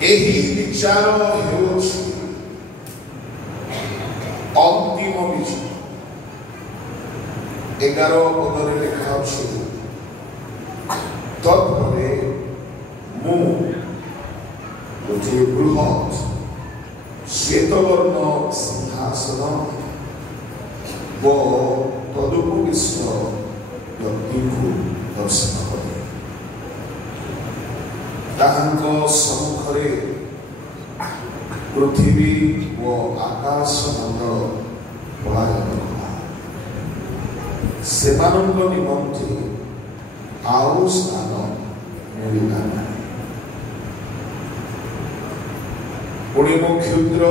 ଏହି ବିଚାର ହେଉଛି अंतिम विचार। 11 पदरे लिखा अछि तत्परे मु गोटे बृहत् श्वेतवर्ण सिंहासन व तदुपविष्ट व्यक्ति को दर्शन कले। ताहांक सम्मुखरे पृथ्वी व आकाश मंडल पलायन कला। सेमानंक निमंते आउ स्थान मिलिला नहीं। पुणी मु क्षुद्र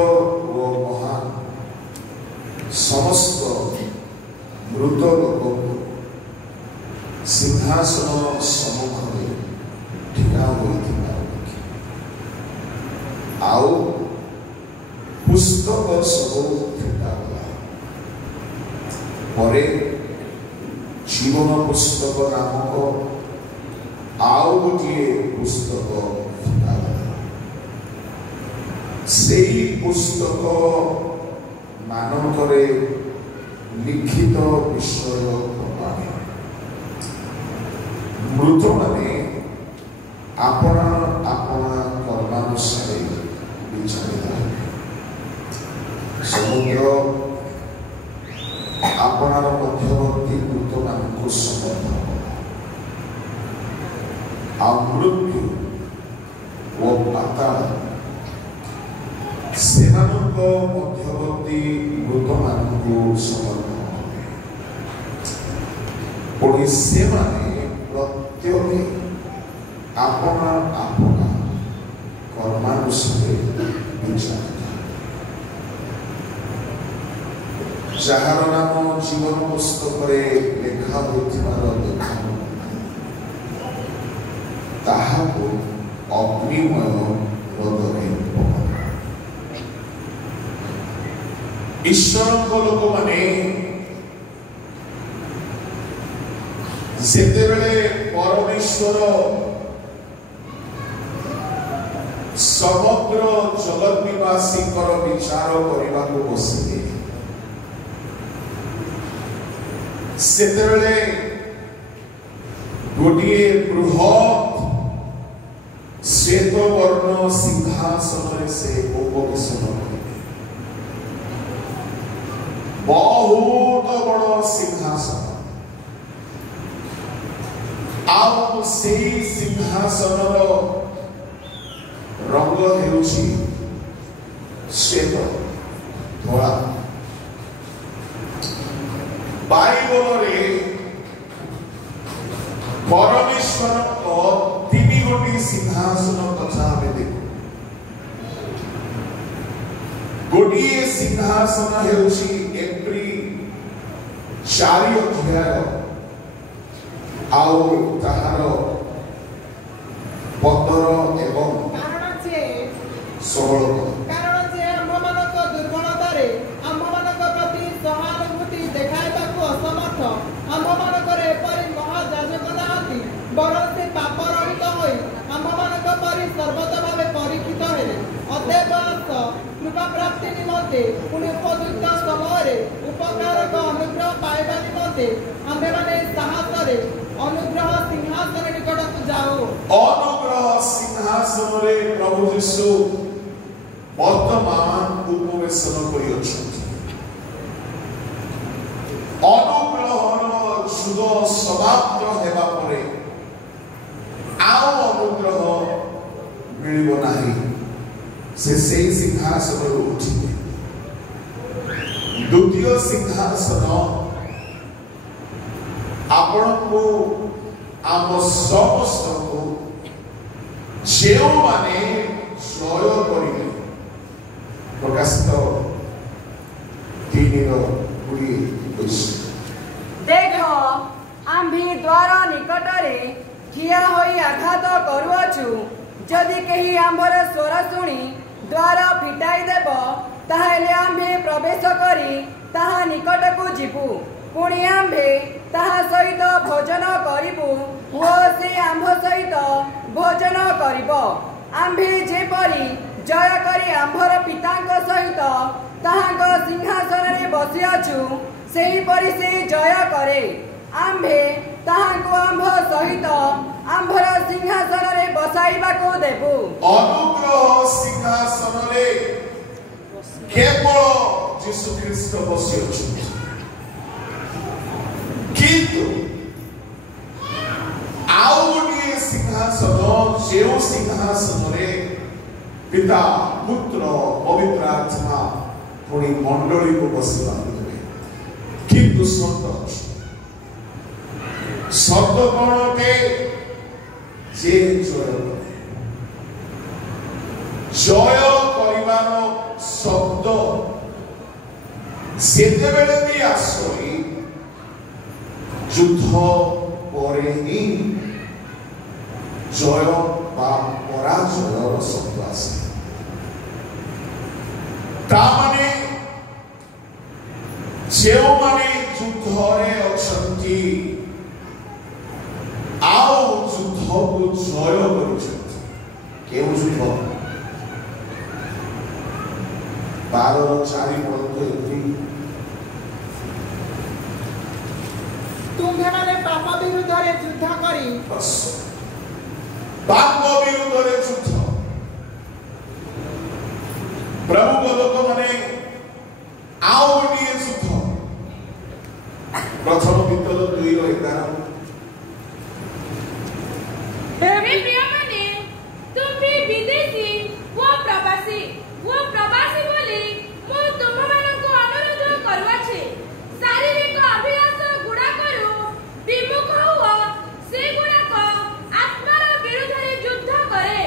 व महान समस्त मृत लोक सिंहासन सम्मुखरे ठिया होइथिबा आउ पुस्तक सब फिटागला। परे जीवन पुस्तक नामक आउ गोटे पुस्तक फिटागला। सेई पुस्तक मानकरे लिखित विषय प्रमाणे मृत माने अपना अपना कर्मानुसारे विचारित हेबे। समुद्र अपनार मध्यवर्ती मृत मानक समर्थन कला। मृत्यु व पाताल सेमानक मध्यवर्ती मृत मानक समर्थन कले। पुणी सेमाने प्रत्येके अपना अपना कर्मानुसारे विचारित। जार नाम जीवन पुस्तक लेखा ताहाको अग्निमय हृदय ईश्वर लोक माने जेतेबेले परमेश्वर समग्र जगत निवासी विचार करने को बसिले सेतेबेले गोटे बृहत् श्वेतवर्ण सिंहासन से उपवेशन कले। बहुत बड़ सिंहासन आउ से सिंहासन रंग हेउछि श्वेत धला। बाइबल रे परमेश्वर तीन गोटी सिंहासन कथा हमें देखो। गोटे सिंहासन हेउछि एप्री 4 अध्याय आउ ताहार 15 एवं 16 कारण जे आम्भमानक दुर्बलतारे आम्भमानक प्रति सहानुभूति देखाइबाकू असमर्थ आम्भमानकर एपरि महायाजक नाहांती बरं से पाप रहित होई आम्भमानक परि सर्वत भावे परीक्षित हेले। अतएव कृपा प्राप्ति निमंते पुणी उपयुक्त समय उपकारक अनुग्रह पाइबा निमंते आम्भेमाने साहसरे अनुग्रह सिंहासन निकटक जाओ। अनुग्रह सिंहासन रे प्रभु यीशु वर्तमान उपवेशन करि अछंती। अनुग्रहर जुग समाप्त हेबा परे आउ अनुग्रह मिलिबो नाही। से सिंहासन उठिले। द्वितीय सिंहासन आपण को आम समस्त को जेउ माने जय करिले प्रकाशित 3:20। देख आम्भी द्वार निकटरे ठिया होई आघात करुअछु। जदि केही आम्भर स्वर शुणी द्वार फिटाई देब ताहेले आम्भे प्रवेश करी ताहा निकटकू जीवु। पुणी आम्भे ताहा सहित भोजन करिबु ओ से आम्भ सहित भोजन करिब। आम्भे जेपरी जय करी आंभर पितांक सहित ताहांक सिंहासन रे बसियाछु सेहीपरि से जय करे आम्भे ताहांको आंभ सहित आंभर सिंहासन रे बसाइबाको देबु। अनुग्रह सिंहासन रे केवल यीशु ख्रीष्ट बसियाछु किंतु आउ गोटे सिंहासन जो सिंहासन रे पिता पुत्र पवित्र आत्मा पुणी मंडली को बसवा किंतु शब्द कौन के जे जय करिवार शब्द सेते बेले भी आसरी युद्ध परे ही जय बा पराजय शब्द आसे तामाने जो माने युद्धरे अछंती आओ युद्ध को जय करुछंती केउ युद्ध 12:4 पर्यंत तुम्हें माने पाप विरुद्ध रे युद्ध करी बस पाप विरुद्ध रे युद्ध प्रभु को लोक माने आओ गोटे युद्ध प्रथम वितल 2:11 हे प्रिय माने तुम भी विदेशी वो प्रवासी बोली मु तुम मानको अनुरोध करूआछि शारीरिक अभ्यास गुडा करू विमुख हुआ से गुडा को आत्मार विरुद्ध रे युद्ध करे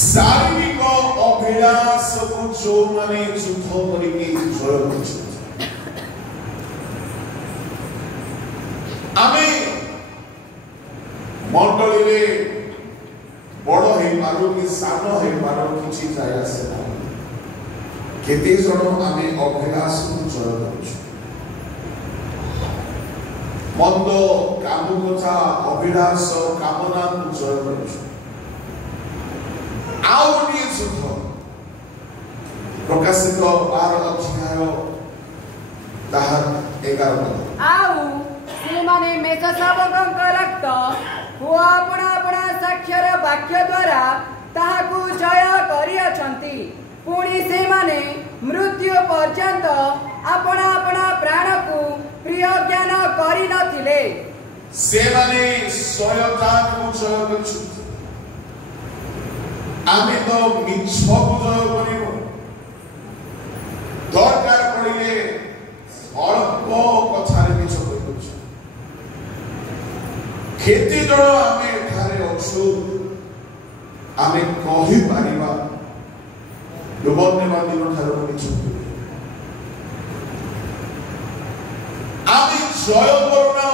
शारीरिक अभ्यास को जो माने युद्ध करिके जय करछ आमे मंडली रे बड़ हे पारो कि सान हे पारो किछि जाय आसे ना केते जण आमे अभ्यास को जय करछ मंद काम कथा अभिलाष कामना को जय करछ आओ गोटे युद्ध प्रकाशित 12 अध्याय ताहार 11 पद आउ से माने मेघशाबकଙ୍କ रक्त ଓ ଆପଣ ଆପଣ ସାକ୍ଷର ବାକ୍ୟ ଦ୍ୱାରା ତାହାକୁ ଜୟ କରିଅଛନ୍ତି ପୁଣି ସେମାନେ ମୃତ୍ୟୁ ପର୍ଯ୍ୟନ୍ତ ଆପଣ ଆପଣ ପ୍ରାଣକୁ ପ୍ରିୟ ଜ୍ଞାନ କରିନଥିଲେ ସେମାନେ ଶୟତାନକୁ ଜୟ କରିଛନ୍ତି ଆମେ ତ ମିଛକୁ ଜୟ କରିବୁ ଦରକାର ପଡ଼ିଲେ ଅଳ୍ପ କଥାରେ ମିଛ କହିଦେଉଛୁ केते जण आमे एठारे अछु आमे कहि पारिबा दुबन्नेवादी ठारो मिछु आमे जय करुना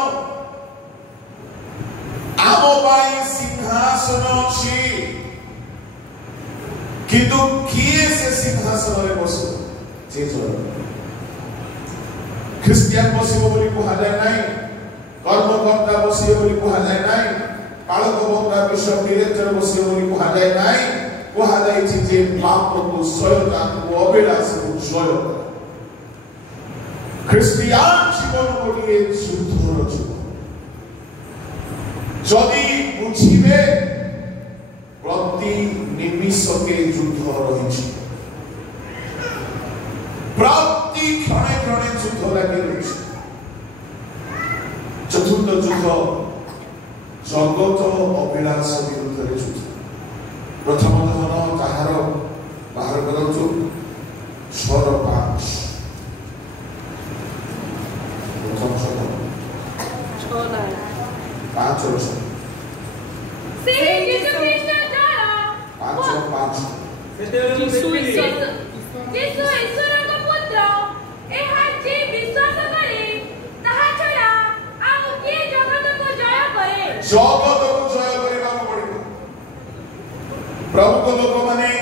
आम पाई सिंहासन अछि किंतु किए से सिंहासन रे बसो जे जय ख्रिस्टियन बसिबो बोली कहा जाय नाही कर्मकर्ता बसिए बोली कहा जाए नहीं पालक बंदा बिशप डिरेक्टर बसिए बोली कहा जाए नहीं कहा जाए जे पाप को शयतान को अभिलाष को जय ख्रिस्टियन जीवन गोटे युद्धर जीवन जदि बुझिबे प्रति निमिष के युद्ध रही प्रति क्षणे क्षणे युद्ध लगी रही चतुर्थ युद्ध जगत अभिलाष विरुद्ध युद्ध प्रथम धन ताहार बाहर करू 6:5 प्रथम 5 से यीशु ख्रीष्ट द्वारा 5 यीशु ईश्वरଙ୍କ पुत्र ଏହା ଯେ ବିଶ୍ୱାସ କରେ ତାହା ଛଡ଼ା ଆଉ କିଏ ଜଗତକୁ ଜୟ କରେ जगत को जय करबा पड़िबो प्रभु को लोक माने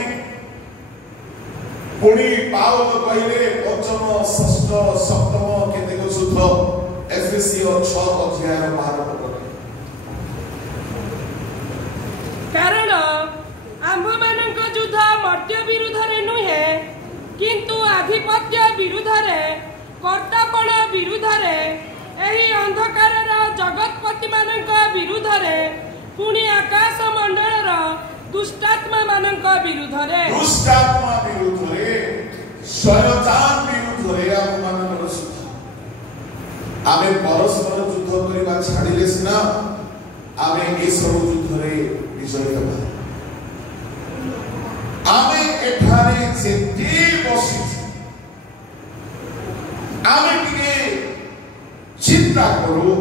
पुणी पावल कहिले पंचम षष्ठ सप्तम केतेक युद्ध एफएससी 6 अध्याय 12 पद कारण आंभ अधिपत्य विरुद्धरे कर्तापण विरुद्धरे एही अंधकारर जगतपति मानक विरुद्धरे पुणी आकाश मंडलर दुष्टात्मा मानक विरुद्धरे शयतान विरुद्धरे आमे परस्पर युद्ध करबा छाडिले सिना आमे ए सब युद्धरे विजय हेबा आमे एठारे जेते बसी आमे टिके चिंता करू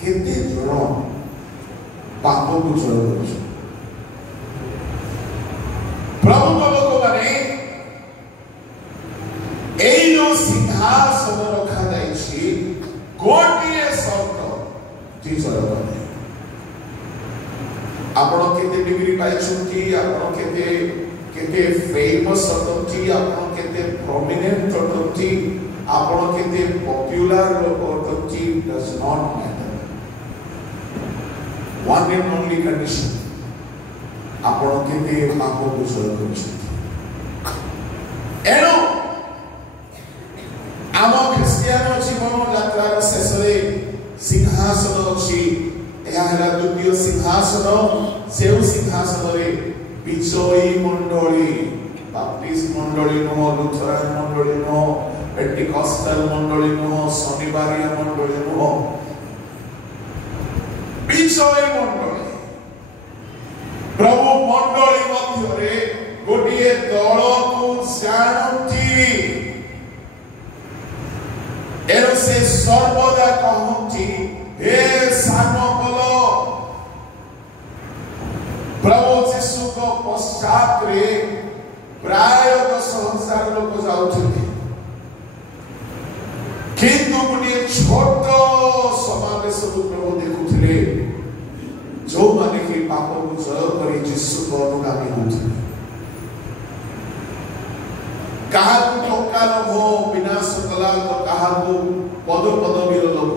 केते जण पाप को जय करू प्रभु लोक माने एई जो सिंहासन रखा जाइछि गोटिए शब्द जी जय करे आपण केते डिग्री पाइछुंती आपण केते फेमस अटंती आपण केते प्रोमिनेंट अटंती आपण केते पॉपुलर लोक अटंती does not matter one and only condition आपण केते पाप को जय करछुंती एनो आम ख्रिस्टियन जीवन यात्रार शेष सिंहासन अच्छी यह द्वितीय सिंहासन से सिंहासन विजयी मंडली बाप्टिस्ट मंडली नुह लुथरान मंडली नुह पेंटिकॉस्टल मंडली नुह शनिवारिया मंडली नुह विजयी मंडली प्रभु मंडली मध्य गोटे दल को जानती एरो से सर्वदा कहती हे सानो बोलो प्रभु यीशु को पश्चात रे प्राय 10,000 लोग जाउथि किंतु गोटे छोट समावेश प्रभु देखुथिले जो माने कि पाप को जय करी यीशु को अनुगामी होथि कहा टोका लोभ विनाश कला तो कहा पद पदवी लोभ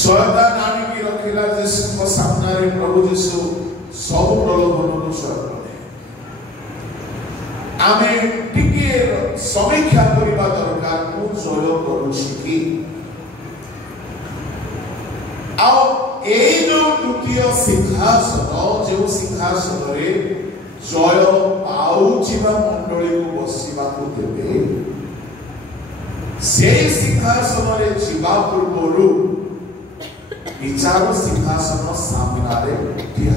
शयतान आनिकी रखिला यीशु को सामने रे प्रभु यीशु सब प्रलोभन को सह कले आमे टिके समीक्षा करिबा दरकार को जय करूछि कि आ एई जो द्वितीय सिंहासन जो सिंहासन रे जय पाउचिबा मंडली को बसिबा को देबे से सिंहासन रे जीवा पूर्वरु विचार सिंहासन सामने रे ठिया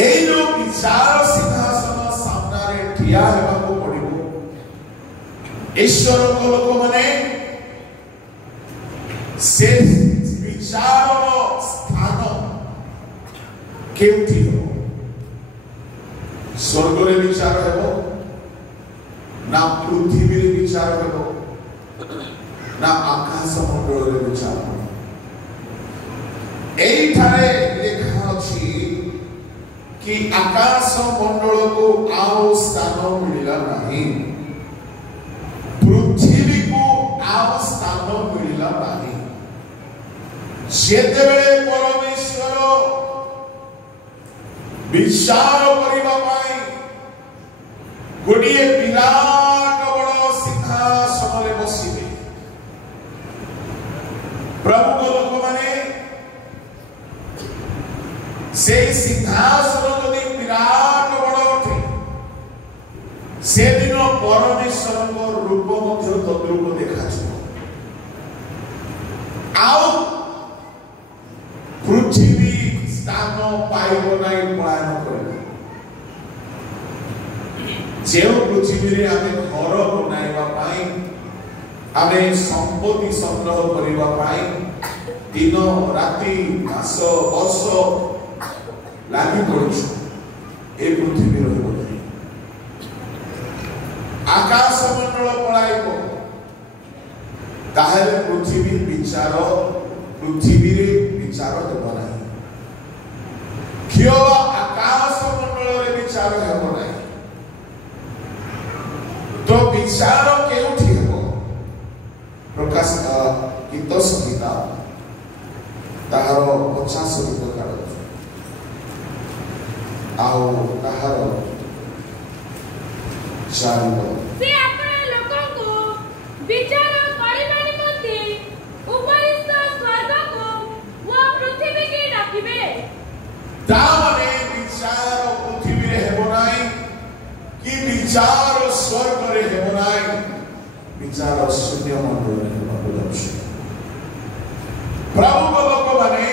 एई जो विचार सिंहासन सामने रे ठिया हेबा को पड़िबो ईश्वर को लोक माने से विचार स्थान केउथि हो स्वर्ग रे विचार हेबो ना पृथ्वी रे विचार हेबो ना आकाश मंडल रे विचार एई थारे लेखा अछि कि आकाश मंडल को आउ स्थान मिलिला नाही पृथ्वी को आउ स्थान मिलिला नाही जेतेबेले परमेश्वर विचार करिबा पाई गोटिए विराट बड़ सिंहासन रे बसिबे प्रभु को लोक माने से सिंहासन जदि विराट बड़ उठे से दिन परमेश्वर को रूप मध्य तद्रूप देखा आओ पृथ्वी स्थान पाइब नहीं पलायन कर जो पृथ्वी रे आमे घर बनाइबा पाई आमे संपत्ति संग्रह करिबा पाई दिन राति मास वर्ष लागि पड़छु ए पृथ्वी रहबो नहीं आकाश मंडल पलाइब ताहेले पृथ्वी विचार पृथ्वी रे विचार हेबो नहीं कियो आकाश मंडल रे विचार हेबो नहीं तो विचार केउठी हेबो प्रकाश गीत संहिता ताहार 50 गीत काढ आओ ताहार से अपना लोगों को विचार करने निमंते उपरिस्थ स्वर्ग को वो पृथ्वी के डाकिबे तामने विचार पृथ्वी रे हेबो नाई कि विचार स्वर्ग रे हेबो नाई विचार शून्य मंडल रे हेबो जाउछि प्रभु को लोक माने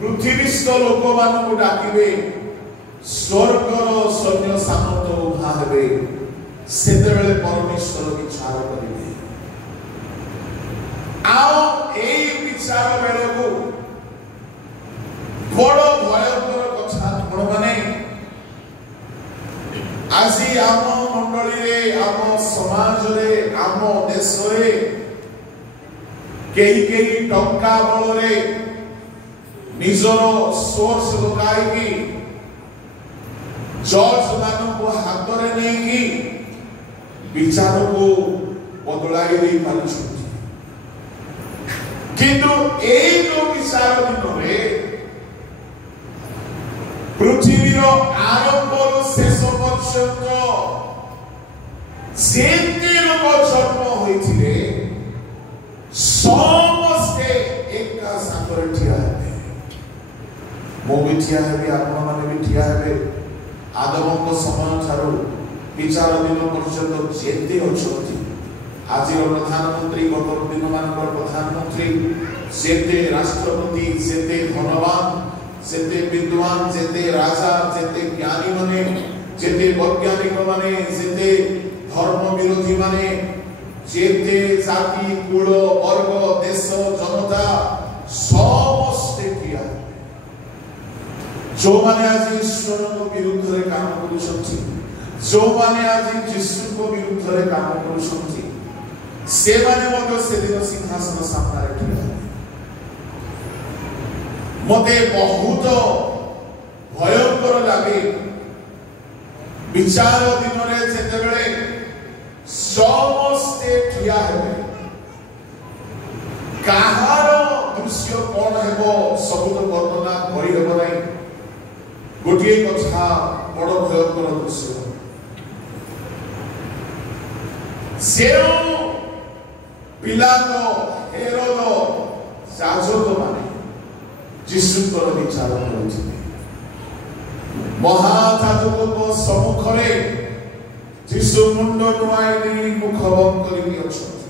पृथ्वीस्थ लोक मानु को डाकिबे स्वर्गर सैन्य सामंत उभा हेबे सेतेबेले परमेश्वर विचार करिबे आओ एई विचार बेले को बड़ भयंकर कथा कोन माने आसी आम मंडली रे आम समाज रे आम देश रे केही टंका बल रे निजर सोर्स लगाई की जज मानू को हाथ में नहीं कि विचार को बदलाई नहीं पार्टी किंतु एक जो विचार दिन में पृथ्वी आरंभ शेष पर्यंत सेते लोक जन्म होइथिले समस्ते एका सागर ठिया हेबे मो भी ठिया हेबे आपण माने भी ठिया हेबे आदमक समय ठारू विचार दिन पर्यंत जेते अछंती आज प्रधानमंत्री गत दिन मानकर प्रधानमंत्री जेते राष्ट्रपति जेते धनवान जेते विद्वान जेते राजा जेते ज्ञानी माने जेते वैज्ञानिक माने जेते धर्म विरोधी माने जेते जाति कुल वर्ग देश जनता समस्त किया जो माने आज ईश्वर को विरुद्ध रे काम करूछंती जो माने आज यीशु को विरुद्ध रे काम करूछंती से माने मते से दिन सिंहासन सामने रे ठिया मते बहुत भयंकर लागे विचार दिन रे जेते बेले समस्त ठिया हेबे काहार दृश्य कोन हेबो सब तो वर्णना करि हेबो नै गोटे कथा बड़ भयंकर दृश्य से पिलात हेरोद शासक माने यीशुकर विचार करुथिले महायाजक सम्मुख रे यीशु मुंड नुआई मुख बंद करी अछंती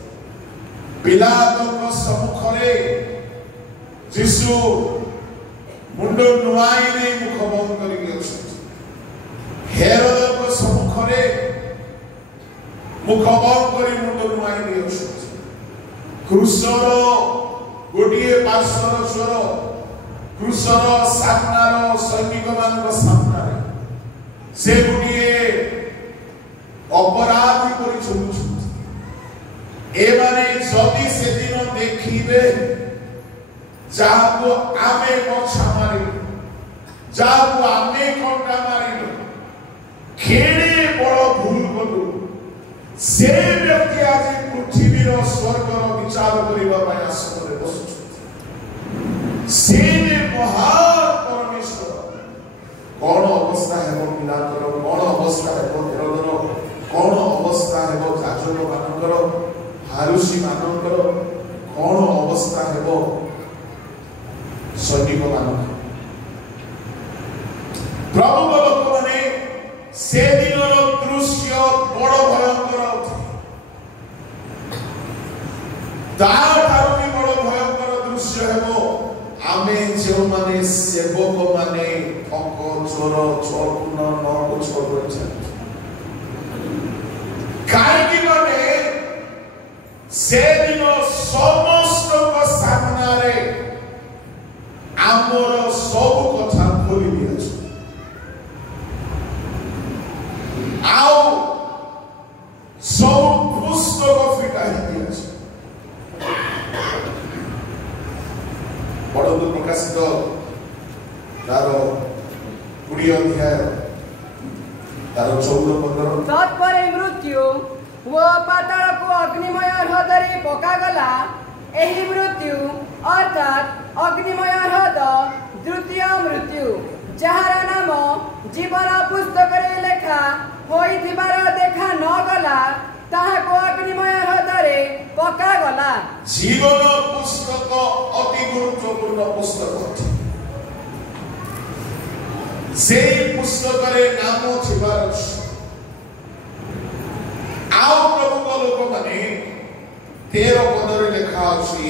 पिलात सम्मुख रे यीशु मुंड नुआई मुख बंद करी अछंती हेरोद सम्मुख रे मुख बंद करी मुंड नुआई अछंती क्रूसर गोटिए पार्श्वर स्वर क्रूसर सामनार सैनिक मान सामना से गोटिए अपराधी करी चलुछंती ए माने जदि से दिन देखिबे जाको आमे मछा मारी जाको आमे कंटा मारी खेड़े बड़ भूल कलु से व्यक्ति आज पृथ्वी स्वर्गर विचार करबा पय आसरे बसुछंती से महान परमेश्वर कौन अवस्था है पिलातर कौन अवस्था है हेरोदर कौन अवस्था है याजक मानकर फारुसी मानकर कौन अवस्था है सैनिक मानकर प्रभु लोक माने से दिन दृश्य बड़ भयंकर ताठारु भी बड़ भयंकर दृश्य हेबो आमे जो माने सेवक माने ठक चोर चोरन न कुछ करछन काई माने से दिन समस्त को सामना रे आमर सब कथा खोली दिया आओ सब पुस्तक फिटाई दिया पढ़ନ୍ତୁ प्रकाशित तार 20 अध्याय तार 14-15 तत्परे मृत्यु वो पाताल को अग्निमय हृदय पका गला एही मृत्यु अर्थात अग्निमय हृदय द्वितीय मृत्यु जहार नाम जीवन पुस्तक रे लेखा ହୋଇଥିବାର ଦେଖା ନ ଗଲା ତାହାକୁ ଅଗ୍ନିମୟ ହ୍ରଦରେ ପକାଗଲା। ଜୀବନ ପୁସ୍ତକ ଅତି ଗୁରୁତ୍ୱପୂର୍ଣ୍ଣ ପୁସ୍ତକ ଅଟେ। ସେଇ ପୁସ୍ତକରେ ନାମ ଥିବାର ଅଛି। ଆଉ ପ୍ରଭୁଙ୍କ ଲୋକମାନେ 13 ପଦରେ ଲେଖା ଅଛି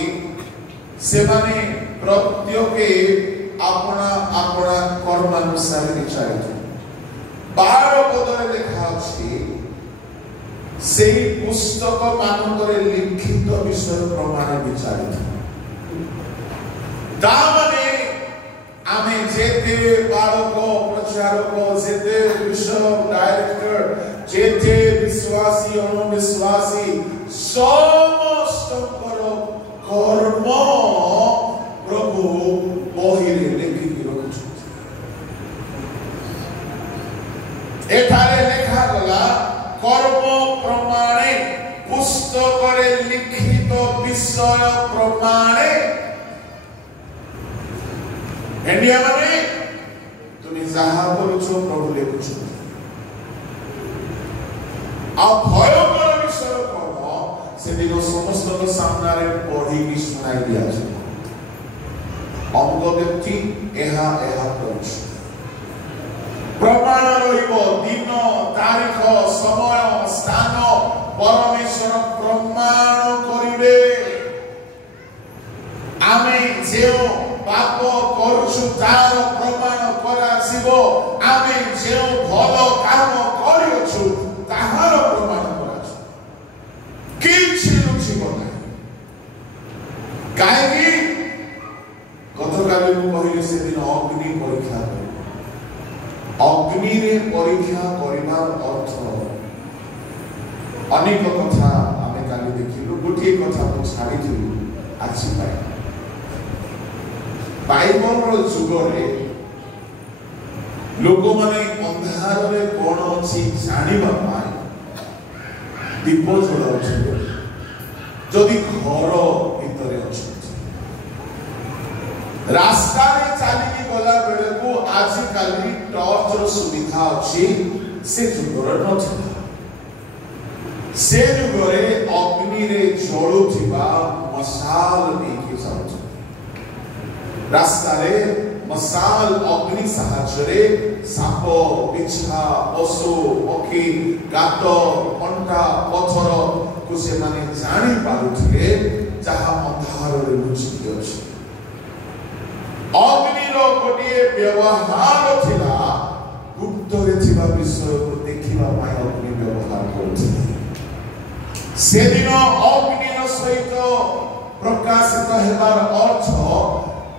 ସେମାନେ ପ୍ରତ୍ୟେକେ ଆପଣା ଆପଣା କର୍ମାନୁସାରେ ବିଚାରିତ। 12 ପଦରେ ଲେଖା ଅଛି ସେହି ପୁସ୍ତକ ମାନଙ୍କରେ ଲିଖିତ ବିଷୟ ପ୍ରମାଣ ବିଚାରିତ। ତାମାନେ ଆମେ ଯେତେ ବାଳକ ପ୍ରଚାରକ ଯେତେ ବିଷୟ ଡାଇରେକ୍ଟର ଯେତେ ବିଶ୍ୱାସୀ ଅଣବିଶ୍ୱାସୀ ସମସ୍ତଙ୍କର କର୍ମ ପ୍ରଭୁ ବହିରେ ଲେଖିକି ରଖୁଛନ୍ତି। ଏଠାରେ ଲେଖାଗଲା কর্ম প্রমাণে পুস্তকরে লিখিত বিষয় প্রমাণে ইন্ডিয়া মানে তুমি যাহা করছো প্রভু লেখুছো। আর ভয়ঙ্কর বিষয় কর্ম সেদিন সমস্ত সামনে পড়িকি শুনাই দিয়াছে। অঙ্গ ব্যক্তি এহা এহা করছে প্রমাণ রহিব দিন তারিখ সময় স্থান পরমেশ্বর প্রমাণ করিবে। আমি যে পাপ করছু তার প্রমাণ করাসিব। আমি যে ভাল কাম করিছু তাহার প্রমাণ করাসিব। কিছু লুচিব না। কাহিকি গতকালি মু কহিলি সেদিন অগ্নি পরীক্ষা করে। অগ্নিরে পরীক্ষা করিবার অর্থ অনেক কথা আমি কালি দেখিলু। গোটিয়ে কথা মু ছাড়িଥିଲି আজি পাই। বাইবলর যুগরে ଲୋକମାନେ ଅନ୍ଧାରରେ କଣ ଅଛି ଜାଣିବା ପାଇଁ ଦୀପ ଜଳାଉଥିଲେ। ଯଦି ଘର ଭିତରେ ଅଛନ୍ତି ରାସ୍ତାରେ ଚାଲିକି ଗଲା ବେଳକୁ ଆଜିକାଲି ଟର୍ଚ୍ଚର ସୁବିଧା ଅଛି, ସେ ଯୁଗରେ ନଥିଲା। ସେ ଯୁଗରେ ଅଗ୍ନିରେ ଜଳୁଥିବା ମଶାଲ ନେଇକି ଯାଉଥିଲେ। ରାସ୍ତାରେ ମଶାଲ ଅଗ୍ନି ସାହାଯ୍ୟରେ ସାପ ବିଛା ପଶୁ ପକ୍ଷୀ ଗାତ କଣ୍ଟା ପଥରକୁ ସେମାନେ ଜାଣି ପାରୁଥିଲେ ଯାହା ଅନ୍ଧାରରେ ଲୁଚିକି ଅଛି। ଅଗ୍ନିର ଗୋଟିଏ ବ୍ୟବହାର ଥିଲା ଗୁପ୍ତରେ ଥିବା ବିଷୟକୁ ଦେଖିବା ପାଇଁ ଅଗ୍ନି ବ୍ୟବହାର କରୁଥିଲେ। ସେଦିନ ଅଗ୍ନିର ସହିତ ପ୍ରକାଶିତ ହେବାର ଅର୍ଥ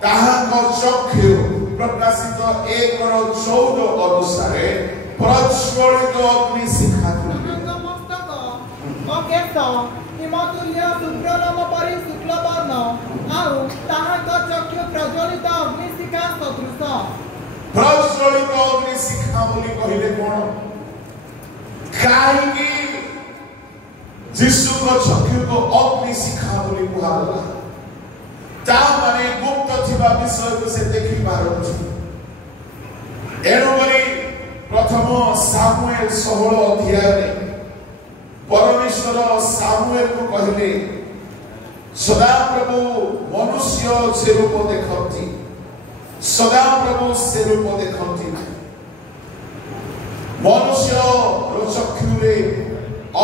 ତାହାଙ୍କ ଚକ୍ଷୁ ପ୍ରକାଶିତ 1:14 ଅନୁସାରେ ପ୍ରଜ୍ୱଳିତ ଅଗ୍ନି ଶିଖା ତାହାଙ୍କ ମସ୍ତକ ଓ କେଶ ହିମତୁଲ୍ୟ ଶୁଭ୍ରନାମ ପରି ଶୁକ୍ଳବର୍ଣ୍ଣ, ଆଉ ତାହାଙ୍କ ଚକ୍ଷୁ ପ୍ରଜ୍ୱଳିତ ଅଗ୍ନିଶିଖା ସଦୃଶ। ପ୍ରଜ୍ୱଳିତ ଅଗ୍ନି ଶିଖା ବୋଲି କହିଲେ କଣ? କାହିଁକି ଯୀଶୁଙ୍କ ଚକ୍ଷୁକୁ ଅଗ୍ନି ଶିଖା ବୋଲି କୁହାଗଲା? ତାମାନେ ଗୁପ୍ତ ଥିବା ବିଷୟକୁ ସେ ଦେଖି ପାରନ୍ତି। ଏଣୁକରି ପ୍ରଥମ ସାମୁଏଲ 16 ଅଧ୍ୟାୟରେ ପରମେଶ୍ୱର ସାମୁଏଲକୁ କହିଲେ, ସଦାପ୍ରଭୁ ମନୁଷ୍ୟ ସେ ରୂପ ଦେଖନ୍ତି, ସଦାପ୍ରଭୁ ସେ ରୂପ ଦେଖନ୍ତି। ମନୁଷ୍ୟର ଚକ୍ଷୁରେ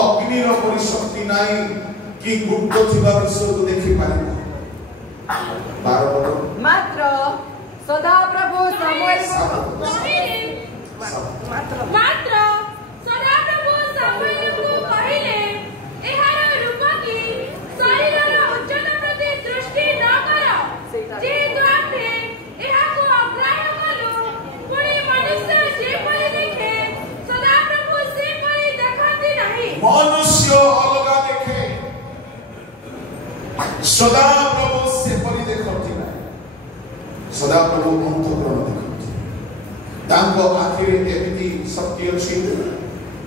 ଅଗ୍ନିର ପରିଶକ୍ତି ନାହିଁ କି ଗୁପ୍ତ ଥିବା ବିଷୟକୁ ଦେଖିପାରିବ। ମାତ୍ର ସଦାପ୍ରଭୁ ସାମୁଏଲଙ୍କୁ କହିଲେ, ଏହାର ରୂପ କି ଶରୀରର ଓଜନ ପ୍ରତି ଦୃଷ୍ଟି ନ କର, ଯେହେତୁ ଆମେ ଏହାକୁ ଅଗ୍ରାହ୍ୟ କଲୁ। ପୁଣି ମନୁଷ୍ୟ ଯେପରି ଦେଖେ ସଦାପ୍ରଭୁ ସେପରି ଦେଖନ୍ତି ନାହିଁ। ମନୁଷ୍ୟ ଅଲଗା ଦେଖେ, ସଦାପ୍ରଭୁ ସେପରି ଦେଖନ୍ତି ନାହିଁ। ସଦାପ୍ରଭୁ ଅନ୍ତଃକରଣ ଦେଖନ୍ତି। ତାଙ୍କ ଆଖିରେ ଏମିତି ଶକ୍ତି ଅଛି,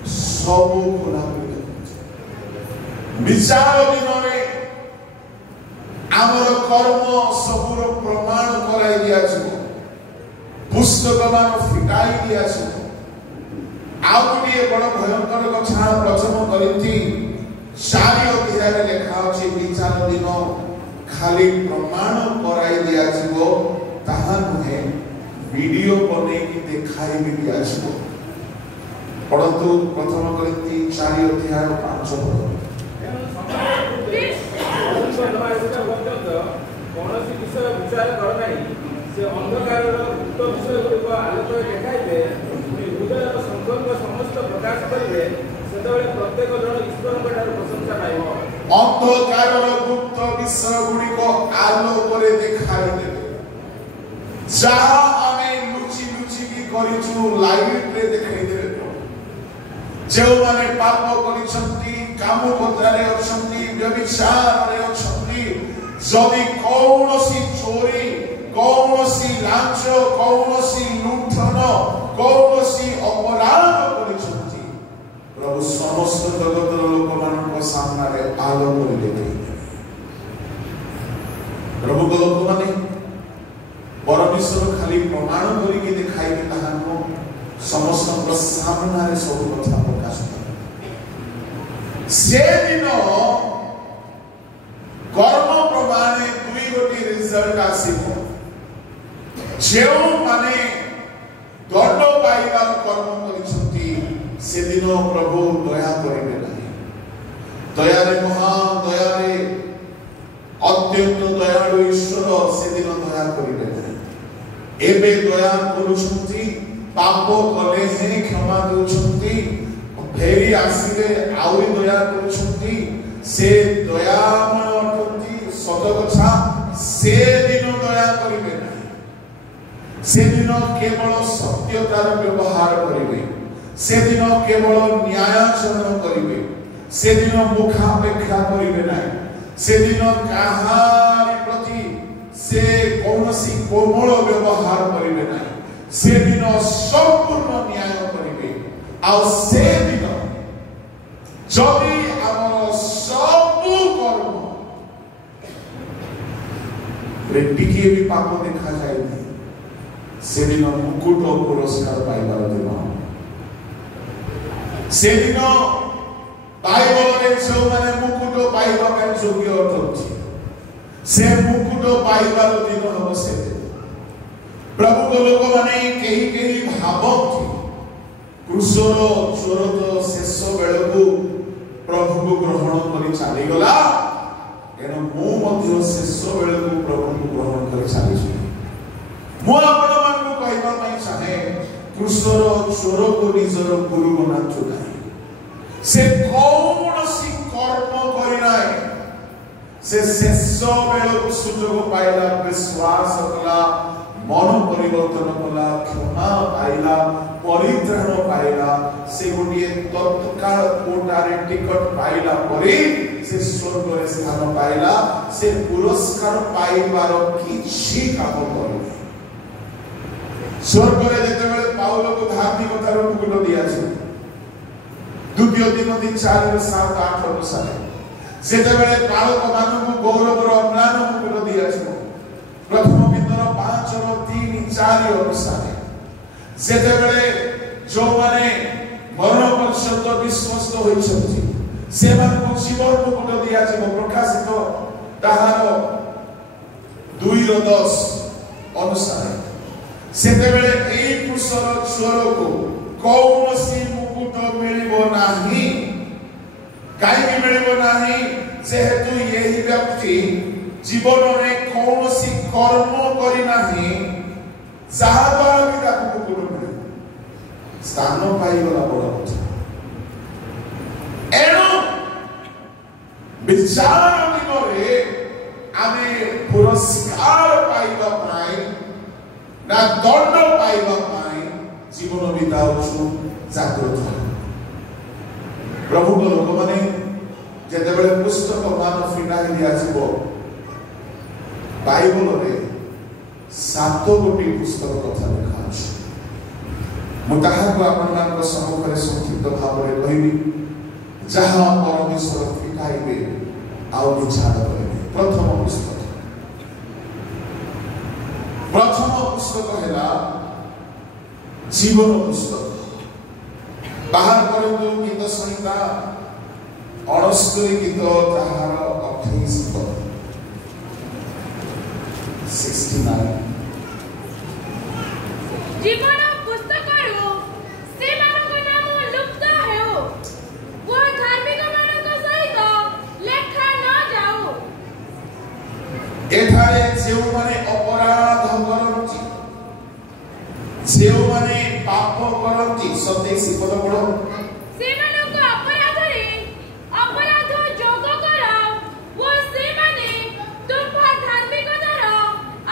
ସବୁ ଖୋଲା କରି ଦେଖନ୍ତି। ବିଚାର ଦିନରେ ଆମର କର୍ମ ସବୁର ପ୍ରମାଣ କରାଇ ଦିଆଯିବ, ପୁସ୍ତକ ମାନ ଫିଟାଇ ଦିଆଯିବ। ଆଉ ଗୋଟିଏ ବଡ଼ ଭୟଙ୍କର କଥା ପ୍ରଥମ କରିନ୍ତି 4 ଅଧ୍ୟାୟରେ ଲେଖା ଅଛି ବିଚାର ଦିନ ଖାଲି ପ୍ରମାଣ କରାଇ ଦିଆଯିବ ତାହା ନୁହେଁ ଭିଡ଼ିଓ ବନେଇକି ଦେଖାଇ ବି ଦିଆଯିବ। ପଢ଼ନ୍ତୁ ପ୍ରଥମ କରିନ୍ତି 4 ଅଧ୍ୟାୟ 5 ପଦ। କୌଣସି ବିଷୟ ବିଚାର କର ନାହିଁ, ସେ ଅନ୍ଧକାରର ଗୁପ୍ତ ବିଷୟଗୁଡ଼ିକ ଆଲୋକରେ ଦେଖାଇବେ, ହୃଦୟର ସଂକଳ୍ପ ସମସ୍ତ ପ୍ରକାଶ କରିବେ, ସେତେବେଳେ ପ୍ରତ୍ୟେକ ଜଣ ଈଶ୍ୱରଙ୍କ ଠାରୁ ପ୍ରଶଂସା ପାଇବ। ଅନ୍ଧକାରର ଗୁପ୍ତ ବିଷୟ ଗୁଡ଼ିକ ଆଲୋକରେ ଦେଖାଇ ଦେବେ। ଯାହା ଆମେ ଲୁଚି ଲୁଚିକି କରିଛୁ ଲାଇଟରେ ଦେଖାଇ ଦେବେ। ଯେଉଁମାନେ ପାପ କରିଛନ୍ତି, କାମପତ୍ରାରେ ଅଛନ୍ତି, ବ୍ୟଭିଚାରରେ ଅଛନ୍ତି, ଯଦି କୌଣସି ଚୋରି, କୌଣସି ଲାଞ୍ଚ, କୌଣସି ଲୁଣ୍ଠନ, କୌଣସି ଅପରାଧ କରିଛନ୍ତି, ପ୍ରଭୁ ସମସ୍ତ ଜଗତର ଲୋକମାନଙ୍କ ସାମ୍ନାରେ ଆଲୋକରେ ଦେଖାଇଦେବେ। ପ୍ରଭୁଙ୍କ ଲୋକମାନେ ପରମେଶ୍ୱର ଖାଲି ପ୍ରମାଣ କରିକି ଦେଖାଇବେ ତାହା ନୁହଁ, ସମସ୍ତଙ୍କ ସାମ୍ନାରେ ସବୁ କଥା ପ୍ରକାଶ କରିବେ। ସେଦିନ କର୍ମ ପ୍ରମାଣରେ 2 ଗୋଟି ରିଜଲ୍ଟ ଆସିବ। ଯେଉଁମାନେ ଦଣ୍ଡ ପାଇବାର କର୍ମ କରିଛନ୍ତି ସେଦିନ ପ୍ରଭୁ ଦୟା କରିବେ ନାହିଁ। ଦୟାରେ ମହାନ ଦୟାରେ ଅତ୍ୟନ୍ତ ଦୟାଳୁ ଈଶ୍ୱର ସେଦିନ ଦୟା କରିବେ ନାହିଁ। ଏବେ ଦୟା କରୁଛନ୍ତି, ପାପ କଲେ ହିଁ କ୍ଷମା ଦେଉଛନ୍ତି, ଫେରି ଆସିଲେ ଆହୁରି ଦୟା କରୁଛନ୍ତି। ସେ ଦୟାମୟ ଅଟନ୍ତି, ସତ କଥା। ସେଦିନ ଦୟା କରିବେ ନାହିଁ। ସେଦିନ କେବଳ ସତ୍ୟତାର ବ୍ୟବହାର କରିବେ। ସେଦିନ କେବଳ ନ୍ୟାୟାଚରଣ କରିବେ। ସେଦିନ ମୁଖାପେକ୍ଷା କରିବେ ନାହିଁ। ସେଦିନ କାହାରି ପ୍ରତି ସେ କୌଣସି କୋମଳ ବ୍ୟବହାର କରିବେ ନାହିଁ। ସେଦିନ ସମ୍ପୂର୍ଣ୍ଣ ନ୍ୟାୟ କରିବେ। ଆଉ ସେଦିନ ଯଦି ଆମର ସବୁ କର୍ମ ଟିକିଏ ବି ପାପ ଦେଖାଯାଏନି, ସେଦିନ ମୁକୁଟ ପୁରସ୍କାର ପାଇବାର ଦିନ। ସେଦିନ ବାଇବଲରେ ଯେଉଁମାନେ ମୁକୁଟ ପାଇବା ପାଇଁ ଯୋଗ୍ୟ ଅଟନ୍ତି, ସେ ମୁକୁଟ ପାଇବାର ଦିନ ହେବ ସେଦିନ। ପ୍ରଭୁଙ୍କ ଲୋକମାନେ କେହି କେହି ଭାବନ୍ତି କୃଷର ଚୋର ତ ଶେଷ ବେଳକୁ ପ୍ରଭୁଙ୍କୁ ଗ୍ରହଣ କରି ଚାଲିଗଲା, ଏଣୁ ମୁଁ ମଧ୍ୟ ଶେଷ ବେଳକୁ ପ୍ରଭୁଙ୍କୁ ଗ୍ରହଣ କରି ଚାଲିଛି। ମୁଁ ଆପଣମାନଙ୍କୁ କହିବା ପାଇଁ ଚାହେଁ, କୃଷର ଚୋରକୁ ନିଜର ଗୁରୁ ବନାନ୍ତୁ ନାହିଁ। ସେ କୌଣସି କର୍ମ କରିନାହିଁ। ସେ ଶେଷ ବେଳକୁ ସୁଯୋଗ ପାଇଲା, ବିଶ୍ୱାସ କଲା, ମନ ପରିବର୍ତ୍ତନ କଲା, କ୍ଷମା ପାଇଲା, ପରିତ୍ରାଣ ପାଇଲା। ସେ ଗୋଟିଏ ତତ୍କାଳ କୋଟାରେ ଟିକଟ ପାଇଲା ପରେ ସେ ସ୍ୱର୍ଗରେ ସ୍ଥାନ ପାଇଲା। ସେ ପୁରସ୍କାର ପାଇବାର କିଛି କାମ କରିନି। ସ୍ୱର୍ଗରେ ଯେତେବେଳେ ପାଉଲକୁ ଧାର୍ମିକତାର ମୁକୁଟ ଦିଆଯିବ, 2 ତିମୋଥୀ 4:7-8 ଅନୁସାରେ, ସେତେବେଳେ ବାଳକମାନଙ୍କୁ ଗୌରବର ଅମ୍ଳାନ ମୁକୁଟ ଦିଆଯିବ। ପ୍ରଥମ ପିତର 5:3-4 ଅନୁସାରେ, ସେତେବେଳେ ଯେଉଁମାନେ ମରଣ ପର୍ଯ୍ୟନ୍ତ ବିଶ୍ୱସ୍ତ ହୋଇଛନ୍ତି ସେମାନଙ୍କୁ ଜୀବନ ମୁକୁଟ ଦିଆଯିବ। ପ୍ରକାଶିତ ତାହାର 2:10 ଅନୁସାରେ, ସେତେବେଳେ ଏହି କୃଷର ଚୋରକୁ କୌଣସି ମୁକୁଟ ମିଳିବ ନାହିଁ। କାହିଁକି ମିଳିବ ନାହିଁ? ଯେହେତୁ ଏହି ବ୍ୟକ୍ତି ଜୀବନରେ କୌଣସି କର୍ମ କରିନାହିଁ, ଯାହାଦ୍ୱାରା ବି ତାକୁ ମୁକୁଟ ମିଳିବ। ସ୍ଥାନ ପାଇଗଲା ବଡ଼ କଥା। ଏଣୁ ବିଚାର ଦିନରେ ଆମେ ପୁରସ୍କାର ପାଇବା ପାଇଁ ନା ଦଣ୍ଡ ପାଇବା ପାଇଁ ଜୀବନ ବିତାଉଛୁ ଜାଗ୍ରତ। ପ୍ରଭୁଙ୍କ ଲୋକମାନେ ଯେତେବେଳେ ପୁସ୍ତକ ମାନ ଫିଟାଇ ଦିଆଯିବ, ବାଇବଲରେ 7 ଗୋଟି ପୁସ୍ତକ କଥା ଲେଖା ଅଛି। ମୁଁ ତାହାକୁ ଆପଣମାନଙ୍କ ସମ୍ମୁଖରେ ସଂକ୍ଷିପ୍ତ ଭାବରେ କହିବି, ଯାହା ପରମେଶ୍ୱର ଫିଟାଇବେ ଆଉ ବିଚାର କରିବେ। ପ୍ରଥମ ପୁସ୍ତକ ହେଲା ଜୀବନ ପୁସ୍ତକ। बाहर करंतु गीत संहिता 69 गीत ताहार 28 पद 69 जीवन पुस्तकରୁ ସେମାନଙ୍କ ନାମ ଲୁପ୍ତ ହେଉ ଓ ଧାର୍ମିକମାନଙ୍କ ସହିତ ଲେଖା ନ ଯାଉ। ଏଠାରେ ଯେଉଁମାନେ ଅପରାଧ କରନ୍ତି, ଯେଉଁମାନେ ପାପ କରନ୍ତି, 27 ପଦ ପଢ଼। ସେମାନଙ୍କ ଅପରାଧରେ ଅପରାଧ ଯୋଗ କର ଓ ସେମାନେ ତୁମ୍ଭ ଧାର୍ମିକତାର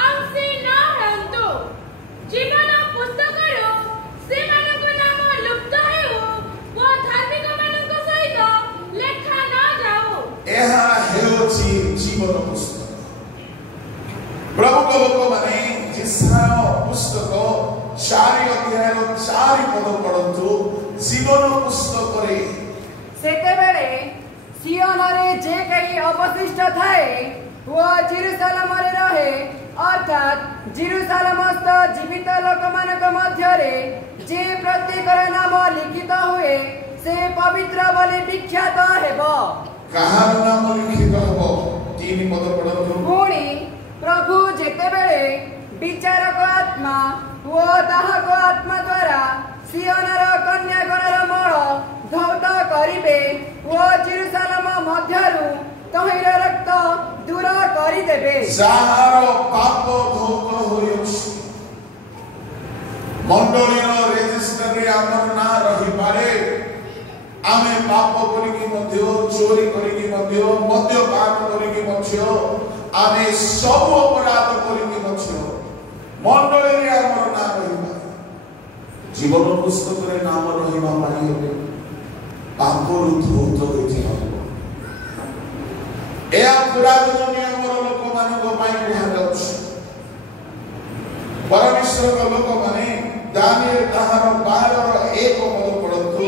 ଅଂଶୀ ନ ହୁଅନ୍ତୁ। ଜୀବନ ପୁସ୍ତକରୁ ସେମାନଙ୍କ ନାମ ଲୁପ୍ତ ହେଉ ଓ ଧାର୍ମିକମାନଙ୍କ ସହିତ ଲେଖା ନ ଯାଉ। ଏହା ହେଉଛି ଜୀବନ ପୁସ୍ତକ। ପ୍ରଭୁଙ୍କ ଲୋକମାନେ ଜିସାୟ ପୁସ୍ତକ 4 ଅଧ୍ୟାୟର 4 ପଦ ପଢ଼ନ୍ତୁ। ଜୀବନ ପୁସ୍ତକରେ ସେତେବେଳେ ସିଓନରେ ଯେ କେହି ଅବଶିଷ୍ଟ ଥାଏ ଓ ଜେରୁସାଲେମରେ ରହେ, ଅର୍ଥାତ୍ ଜେରୁସାଲେମସ୍ଥ ଜୀବିତ ଲୋକମାନଙ୍କ ମଧ୍ୟରେ ଯେ ପ୍ରତ୍ୟେକର ନାମ ଲିଖିତ ହୁଏ, ସେ ପବିତ୍ର ବୋଲି ବିଖ୍ୟାତ ହେବ। କାହାର ନାମ ଲିଖିତ ହେବ? 3 ପଦ ପଢ଼ନ୍ତୁ। ପୁଣି ପ୍ରଭୁ ଯେତେବେଳେ ବିଚାରକ ଆତ୍ମା ଓ ଦାହକ ଆତ୍ମା ଦ୍ୱାରା ସିଓନର କନ୍ୟାଗଣର ମଳ ଧୌତ କରିବେ ଓ ଜେରୁସାଲେମ ମଧ୍ୟରୁ ତହିଁର ରକ୍ତ ଦୂର କରିଦେବେ। ଯାହାର ପାପ ଧୌତ ହୋଇଅଛି, ମଣ୍ଡଳୀର ରେଜିଷ୍ଟରରେ ଆମର ନାଁ ରହିପାରେ। ଆମେ ପାପ କରିକି ମଧ୍ୟ, ଚୋରି କରିକି ମଧ୍ୟ, ମଦ୍ୟପାନ କରିକି ମଧ୍ୟ, ଆମେ ସବୁ ଅପରାଧ କରିକି ମଧ୍ୟ ମଣ୍ଡଳୀରେ ଆମର ନାଁ ରହିପାରେ। ଜୀବନ ପୁସ୍ତକରେ ନାମ ରହିବା ପାଇଁ ହେଲେ ପାପରୁ ଧୌତ ହୋଇଯିବା ହେବ। ଏହା ପୁରାତନ ନିୟମର ଲୋକମାନଙ୍କ ପାଇଁ କୁହାଯାଉଛି। ପରମେଶ୍ୱରଙ୍କ ଲୋକମାନେ ଦାନିଏଲ ତାହାର 12:1 ପଦ ପଢ଼ନ୍ତୁ।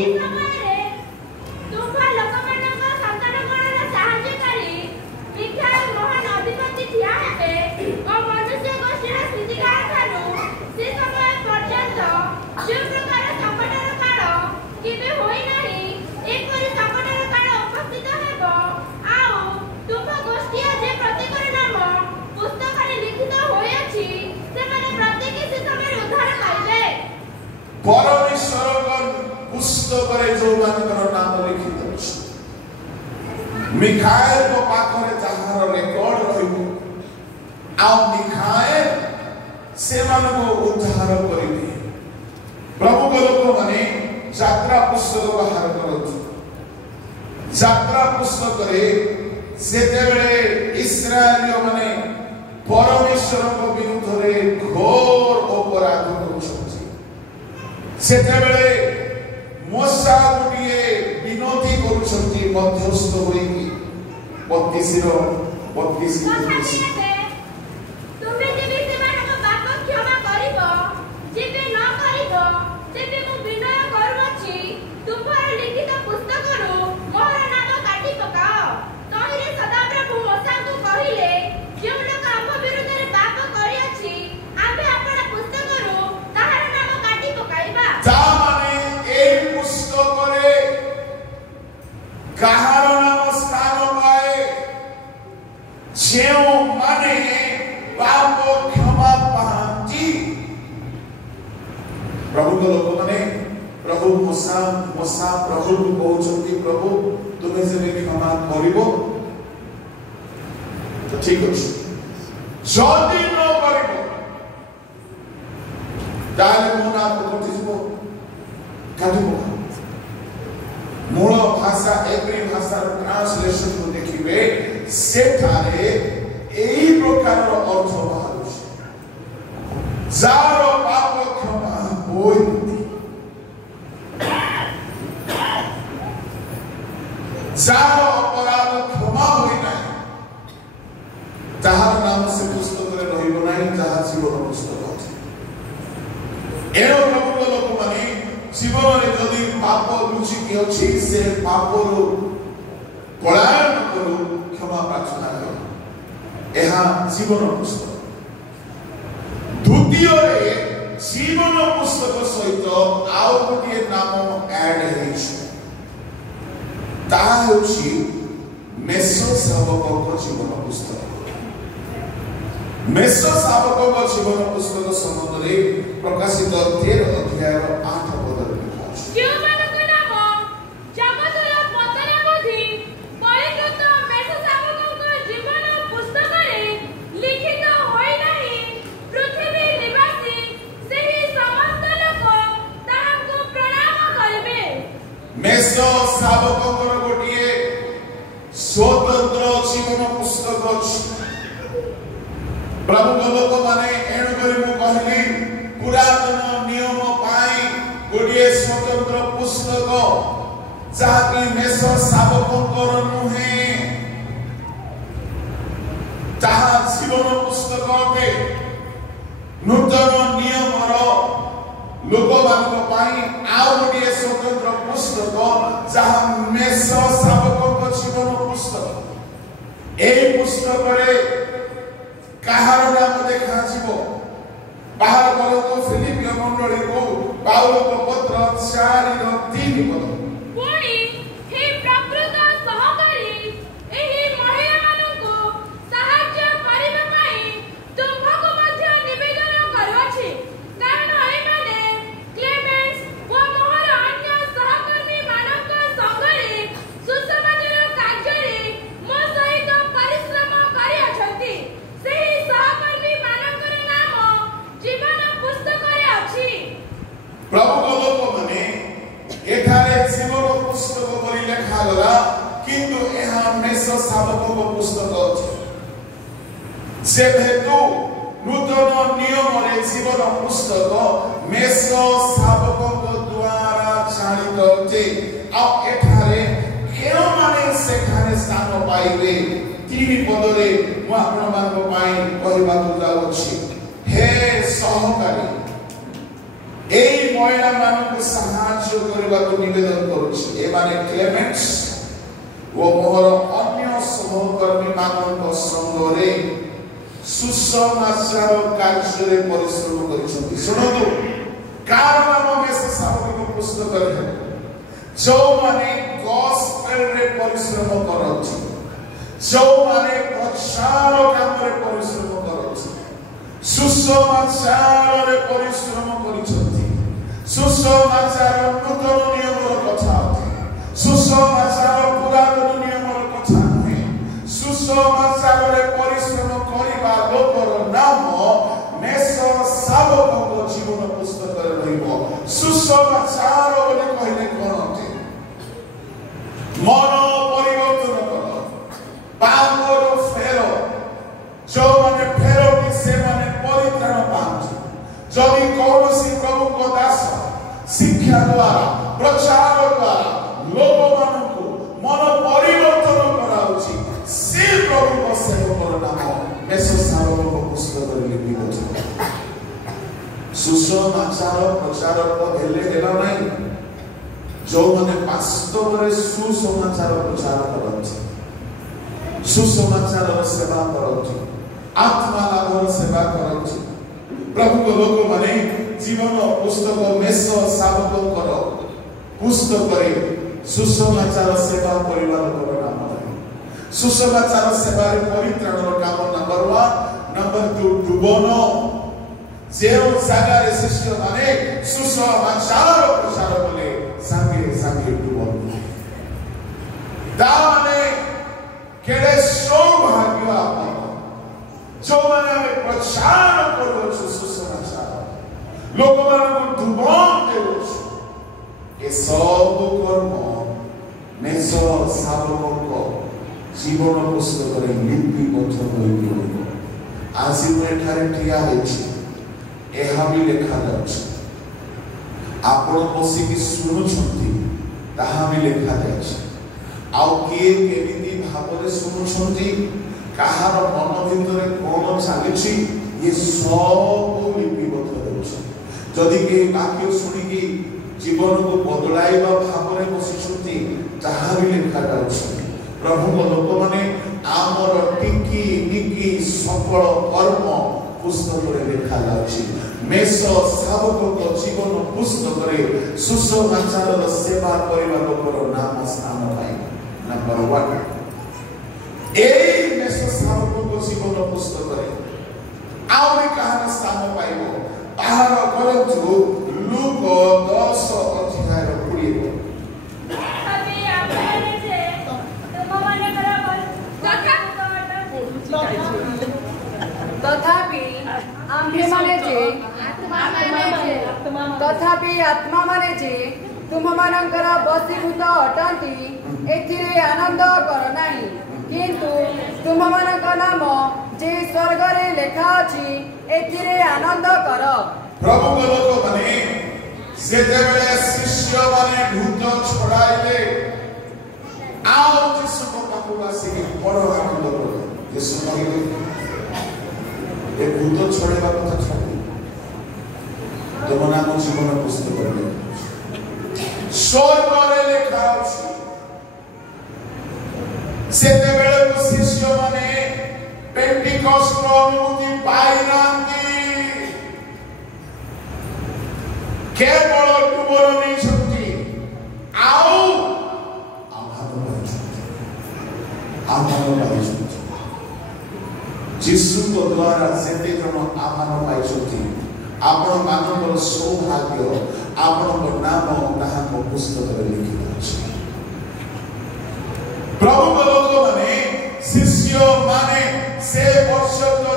ପରମେଶ୍ୱରଙ୍କ ପୁସ୍ତକରେ ଯେଉଁମାନଙ୍କର ନାମ ଲିଖିତ ଅଛି, ମିଖାଏଲଙ୍କ ପାଖରେ ଯାହାର ରେକର୍ଡ ରହିବ, ଆଉ ମିଖାଏଲ ସେମାନଙ୍କୁ ଉଦ୍ଧାର କରିବେ। ପ୍ରଭୁଙ୍କ ଲୋକମାନେ ଯାତ୍ରା ପୁସ୍ତକ ବାହାର କରନ୍ତି। ଯାତ୍ରା ପୁସ୍ତକରେ ସେତେବେଳେ ଇସ୍ରାଏଲୀୟ ମାନେ ପରମେଶ୍ୱରଙ୍କ ବିରୁଦ୍ଧରେ ଘୋର ଅପରାଧ କରୁଛନ୍ତି, ସେତେବେଳେ ମୋଶା ଗୋଟିଏ ବିନତି କରୁଛନ୍ତି ମଧ୍ୟସ୍ଥ ହୋଇକି। 32 କାହାର ନାମ ସ୍ଥାନ ପାଏ? ଯେଉଁମାନେ ପାପ କ୍ଷମା ପାଆନ୍ତି। ପ୍ରଭୁଙ୍କ ଲୋକମାନେ ପ୍ରଭୁ ମୋଶା ପ୍ରଭୁଙ୍କୁ କହୁଛନ୍ତି, ପ୍ରଭୁ ତୁମେ ଯେବେ କ୍ଷମା କରିବ ତ ଠିକ ଅଛି, ଯଦି ନ କରିବ ତାହେଲେ ମୋ ନାଁ କଟିଯିବ, କାଟିବ। ମୂଳ ଭାଷା ଏବ୍ରି ଭାଷାର ଟ୍ରାନ୍ସଲେସନକୁ ଦେଖିବେ, ସେଠାରେ ଏହି ପ୍ରକାରର ଅର୍ଥ ବାହାରୁଛି, ଯାହାର ପାପ କ୍ଷମା ହୋଇନାହିଁ, ଯାହାର ଅପରାଧ କ୍ଷମା ହୋଇନାହିଁ, ତାହାର ନାମ ସେ ପୁସ୍ତକରେ ରହିବ ନାହିଁ, ଯାହା ଜୀବନ ପୁସ୍ତକ ଅଛି। ଏଣୁ ପ୍ରଭୁଙ୍କ ଲୋକମାନେ ଜୀବନରେ ଯଦି ପାପ ଲୁଚିକି ଅଛି, ସେ ପାପରୁ ପଳାୟନ କରୁ, କ୍ଷମା ପ୍ରାର୍ଥନା କରୁ। ଏହା ଜୀବନ ପୁସ୍ତକ। ଦ୍ୱିତୀୟରେ ଜୀବନ ପୁସ୍ତକ ସହିତ आउ गोटे नाम ऐड हेछि ताहा हेछि मेसो शावक जीवन पुस्तक। मेसो शावक जीवन पुस्तक संबंध में प्रकाशित 13 अध्याय 8 पद लिखा अछि। मेसो शावक गोटे स्वतंत्र जीवन पुस्तक अछि। प्रभु लोक माने एणु करी मु कहली पुरातन नियम पाई गोटे स्वतंत्र पुस्तक जाकी मेसो शावकंकर नुहे ताहा जीवन पुस्तक अटे। नूतन नियमर लोक मान पाई आउ गोटे स्वतंत्र पुस्तक जहा मेसो शावकंकर जीवन पुस्तक। एई पुस्तक रे काहार नाम देखा जीवो बाहर करतो फिलिपियो मंडली को पाउलो को पत्र 4:3 पद पुणी हे प्रकृत सहकारी एही महिला माननको सहाय्य करिबा पई तुमको मध्य निवेदन करछि कारण एई माने क्लेमेंस व मोहर अन्य सहकर्मी मानक संगरे सुसमाचार कार्य मो सहित परिश्रम करि अछंती। सेही सहकर्मी मानकर नाम जीवन पुस्तक रे अछि। प्रभु लोक माने एठारे जीवन पुस्तक परि लेखा गला किंतु एहा मेसो शावक पुस्तक अछि। से हेतु नूतन नियम रे जीवन पुस्तक मेसो शावक द्वारा चालित अछि। अब एठारे केउ माने सेठारे स्थान पाइबे 3 पद रे मु आपण मान पाई कहबा जाउ अछि। हे सहकारी एई महिला मानक सहाय्य करबा को निवेदन करूछि। ए माने क्लेमेंट्स ओ मोहर अन्य सहकर्मी मानक संगरे सुसमाचार कार्य रे परिश्रम करिसथि। सुनतु कारण नाम मेसो शावक पुस्तक रे जो माने गॉस्पेल रे परिश्रम करछि, जो माने प्रचार काम रे परिश्रम करछि, सुसमाचार रे परिश्रम करिसथि। सुसमाचार नूतन नियमर कथा अछि। सुसमाचार पुरातन नियमर कथा नहि। सुसमाचार रे परिश्रम करिबा लोकर नाम मेसो शावक जीवन पुस्तक रे रहइबो। सुसमाचार बोले कहले कोन अछि? मन परिवर्तन कर पापर फेर जो माने फेर से माने परित्राण पान्छ। जदि कौनसी प्रभु को दास शिक्षा द्वारा प्रचार द्वारा लोक मानकु मन परिवर्तन कराउछि से प्रभु को सेवकर नाम मेसो शावक पुस्तक रे लिखिबो। सुसमाचार प्रचार को हेले हेला नै जो माने वास्तव रे सुसमाचार प्रचार करछि, सुसमाचार सेवा करछि, आत्मा लाभर सेवा करछि। प्रभु को लोक माने जीवन पुस्तक मेसो शावक कर पुस्तक रे सुसमाचार सेवा परिवार को नाम है। सुसमाचार सेवा रे परित्राणर काम नंबर 1 नंबर 2 डुबनो जेउ जागा रे शिष्य माने सुसमाचार प्रचार बोले संगे संगे डुबनो दा माने केडे सौभाग्य आप जो माने प्रचार करो सुसमाचार लोक मान को डुबन देउछ। ए सब कर्म मेसो शावक को जीवन पुस्तक रे लिपिबद्ध होइबो। आज मैं ठारे ठिया हेछि एहा भी लेखा जाउछ। आपण बसी की सुनुछंती ताहा भी लेखा जाउछ। आउ किए केमिति भाबरे सुनुछंती काहार मन भितरे कोन चालिछि ये सब लिपिबद्ध होउछ। जदि के वाक्य सुनि की जीवन को बदलाइबा भाबरे बसिछंती ताहा भी लेखा जाउछ। प्रभु लोक माने आमर टिकी निकी सकल कर्म पुस्तक रे लेखा जाउछि। मेष शावक जीवन पुस्तक सुसमाचार सेवा करने लोकर नाम स्थान पाए। नंबर 1 मेष शावक जीवन पुस्तक आहरी कहानी स्थान पाइब ताहार करंतु लूक 10 अध्याय 20 तथापि आत्मा माने जे तुममानंकर बसीभूत अटंती एथिरे आनंद कर नाही किंतु तुममानक नाम जे स्वर्ग रे लेखा अछि एथिरे आनंद कर। प्रभु को लोक माने से जेबे शिष्य माने भूत छड़ाइले आओ यीशु को पाखु आसी बड़ आनंद करो। यीशु कहले ए भूत छड़ेबा कथा छाड़ी तुम नाम जीवन पुस्तक में स्वर्ग रे लेखा अछि। से जेबे शिष्य माने पेंटिकॉस्ट अनुभूति पाई नांती केवल टुबर नहीं छुट्टी आओ आह्वान पाई छुट्टी यीशु को द्वारा सेते जन आह्वान पाई छुट्टी आपण मानकर सौभाग्य आपण नाम ताहा पुस्तक में लिखित अछि। प्रभु लोक माने शिष्य माने से वर्ष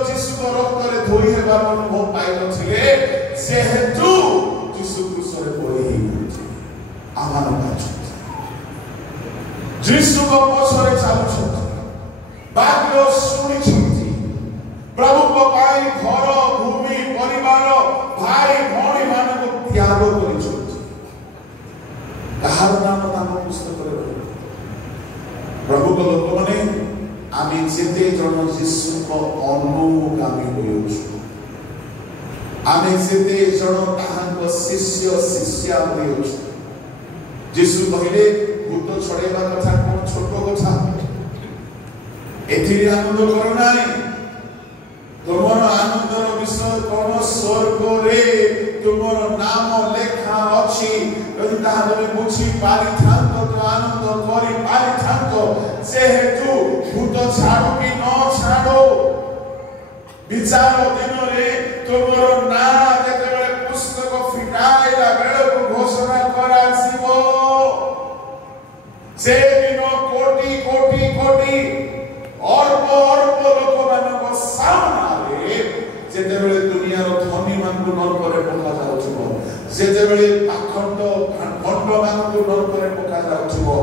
यीशु को रक्त रे धोई हेबार अनुभव पाई नथिले से हेतु यीशु क्रूस रे पड़ी ही आह्वान पाई यीशु को पछरे चालू छथि बाक्य सुनि छथि प्रभु को पाई घर भूमि परिवार भाई भौणी मानक त्याग करि छथि कहार नाम नाम पुस्तक रे प्रभु को लोक माने आमी जेते जन यीशु को अनुगामी होइछु आमे जेते जन ताहांको शिष्य शिष्या होइछु। यीशु कहले भूत छड़ेबा कथा कोन छोट कथा एथिरे आनंद कर नाही तुमर आनंदर विषय कोन स्वर्ग रे तुमर नाम लेखा अछि यदि ताहा तुमे बुझी पारि थांत तो आनंद करि पारि थांत से हेतु भूत छाड़ो कि न छाड़ो विचार दिन रे तुमर ना जेतेबेले पुस्तक फिटाइला बेले को घोषणा करा सिबो से दिन कोटि कोटि कोटि अर्ब अर्ब लोक मानक सामने जेतेबेले दुनिया रो धनी मानकु नरक रे पका जाउछिबो जेतेबेले पाखंड खंड मानकु नरक रे पका जाउछिबो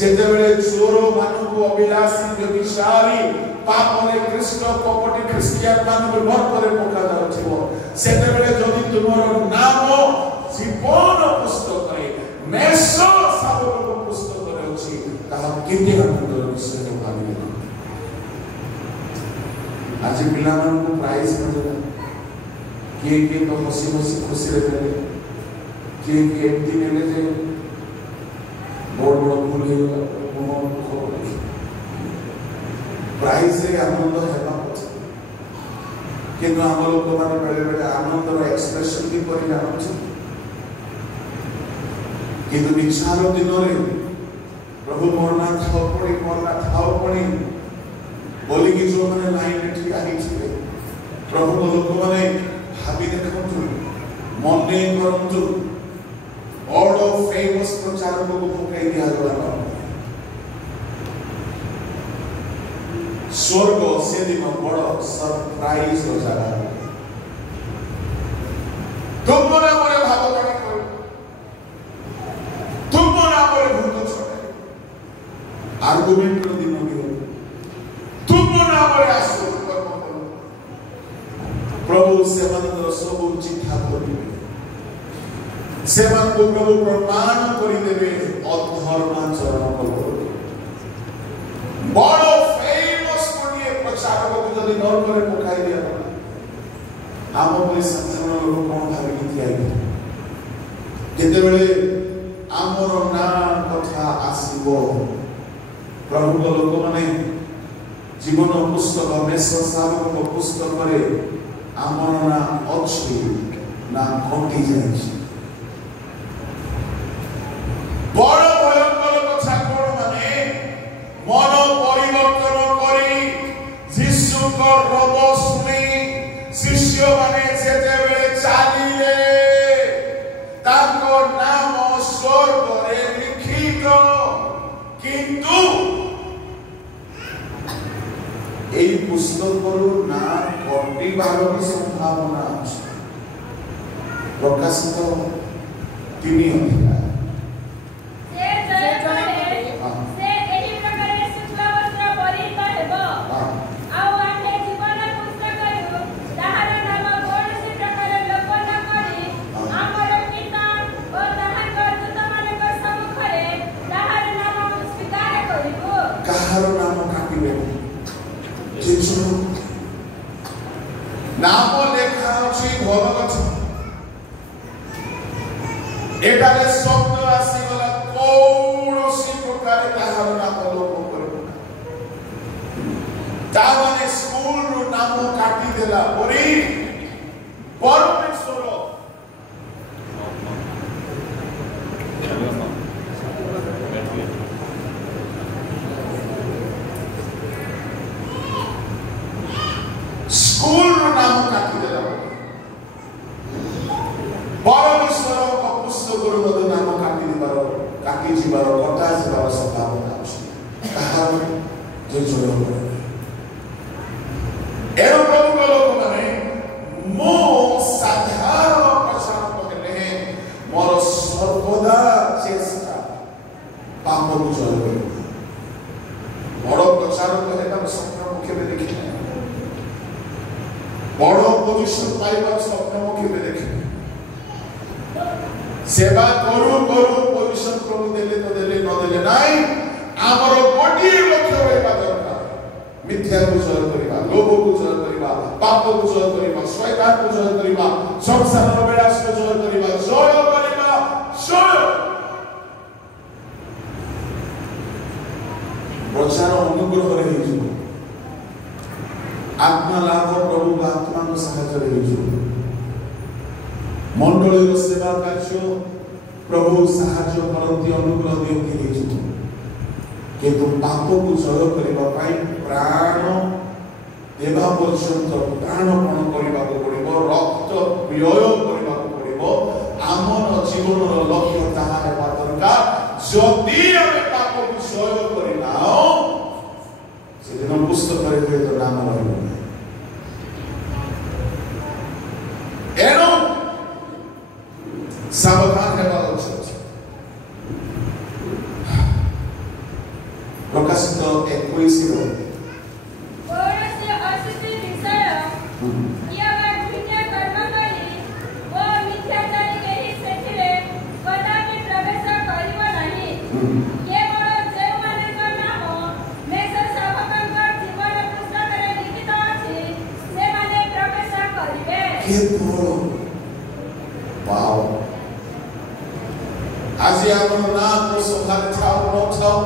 जेतेबेले चोर मानकु अभिलाषी व्यभिचारी पाप रे कृष्ण कपटी क्रिश्चियन मानकु नरक रे पका जाउछिबो सेतेबेले जदि तुमर नाम जीवन पुस्तक रे मेष शावक पुस्तक रे अछि ताहा केते आनंदर विषय भाबिले आज पिला मानकु प्राइज मिलला के तो हसी हसी खुशी रे देले के एमती नेले जे बड़ बड़ भूल हे प्राइज रे आनंद हेबा किंतु हम लोग माने बेले बेले आनंद रो एक्सप्रेशन भी करि जानो छ किंतु विचार दिन रे प्रभु मोरना खाओ पड़ी बोली कि जो माने लाइन में ठीक आही छिले प्रभु को लोक माने भाबी देखंतु मने करंतु ऑल ऑफ फेमस प्रचारक को भोकाई दिया गला स्वर्ग से दिन बड़ सरप्राइज हो जाता तुमरा मोरे भाव कण कर तुमरा मोरे भूत छोड़े आर्गुमेंट दिन भी हो तुमरा मोरे आसु कर्म करो प्रभु से मनर सब चिंता करिवे से मन को प्रभु प्रमाण करि देबे अधर्माचरण करो बड़ प्रचारक को जदि नरक रे पकाई दिया आम परि साधारण लोक कोन भाबि कि आइ केते बेले आमर ना कथा आसीबो प्रभु को लोक माने जीवन पुस्तक मेष शावक पुस्तक रे आमर ना अछि ନା କଟି ଯାଇଛି। ବଡ଼ ଭୟଙ୍କର କଥା କଣ ମାନେ ମନ ପରିବର୍ତ୍ତନ କରି ଯୀଶୁଙ୍କ ରୋଗ ଶୁଣି ଶିଷ୍ୟମାନେ ଯେତେବେଳେ ଚାଲିଲେ ତାଙ୍କ ନାମ ସ୍ୱର୍ଗରେ ଲିଖିତ, କିନ୍ତୁ এই পুস্তকରୁ ନା କଟିବାର ବି ସମ୍ଭାବନା ଅଛି। ପ୍ରକାଶିତ 3 ଅଧ୍ୟାୟ। କାହାର ନାମ କାଟିବେ? ନାମ ଲେଖା ଅଛି ଭଲ କଥା। ଏଠାରେ ଶବ୍ଦ ଆସିଗଲା କୌଣସି ପ୍ରକାର ତାହାର ନାମ ଲୋପ କରିବ। ତାମାନେ ସ୍କୁଲରୁ ନାମ କାଟିଦେଲା ପରେ ପରମେଶ୍ୱର ସ୍କୁଲର ନାମ କାଟିଦେଲା ପରମେଶ୍ୱରଙ୍କ ପୁସ୍ତକରୁ ମଧ୍ୟ ନାମ କାଟିଯିବାର କଟାଯିବାର ସମ୍ଭାବନା ଅଛି। କାହାର ଯେ ଜୟ କରିବେ। ଏଣୁ ପ୍ରଭୁଙ୍କ ଲୋକମାନେ ମୁଁ ସାଧାରଣ ପ୍ରଚାରକ ହେଲେ ମୋର ସର୍ବଦା ଚେଷ୍ଟା ପାପକୁ ଜୟ କରିବା। ବଡ଼ ପ୍ରଚାରକ ହେବାର ସ୍ୱପ୍ନ ମୁଁ କେବେ ଦେଖିନାହିଁ। ବଡ଼ ପୋଜିସନ ପାଇବାର ସ୍ୱପ୍ନ ମୁଁ କେବେ ଦେଖିନି। ସେବା କରୁ କରୁ ପୋଜିସନ ପ୍ରଭୁ ଦେଲେ ତ ଦେଲେ ନ ଦେଲେ ନାହିଁ। ଆମର ଗୋଟିଏ ଲକ୍ଷ୍ୟ ରହିବା ଦରକାର। ମିଥ୍ୟାକୁ ଜୟ କରିବା, ଲୋଭକୁ ଜୟ କରିବା, ପାପକୁ ଜୟ କରିବା, ଶୈତାନକୁ ଜୟ କରିବା, ସଂସାରର ବିଳାସକୁ ଜୟ କରିବା, ଜୟ ପ୍ରଚାର ଅନୁଗ୍ରହରେ ହେଇଯିବ। आत्मा लाभ प्रभु आत्मा साहाଯ୍ୟରେ ହେଇଯିବ। ମଣ୍ଡଳୀର ସେବା କାର୍ଯ୍ୟ ପ୍ରଭୁ ସାହାଯ୍ୟ କରନ୍ତି, ଅନୁଗ୍ରହ ଦିଅନ୍ତି ହେଇଯିବ। କିନ୍ତୁ ପାପକୁ ଜୟ କରିବା ପାଇଁ ପ୍ରାଣ ଦେବା ପର୍ଯ୍ୟନ୍ତ ପ୍ରାଣପଣ କରିବାକୁ ପଡ଼ିବ, ରକ୍ତ ବ୍ୟୟ କରିବାକୁ ପଡ଼ିବ। ଆମର ଜୀବନର ଲକ୍ଷ୍ୟ ତାହା ହେବା ଦରକାର। ଯଦି ଆମେ ପାପକୁ ଜୟ କରିବା ସେଦିନ ପୁସ୍ତକରେ ହୁଏତ ନାମ ରହିବ ନାହିଁ। ଏଣୁ ସାବଧାନ ହେବା ଉଚିତ। ପ୍ରକାଶିତ 21 आज ଆମର ନାମ ସଭାରେ ଥାଉ ନଥାଉ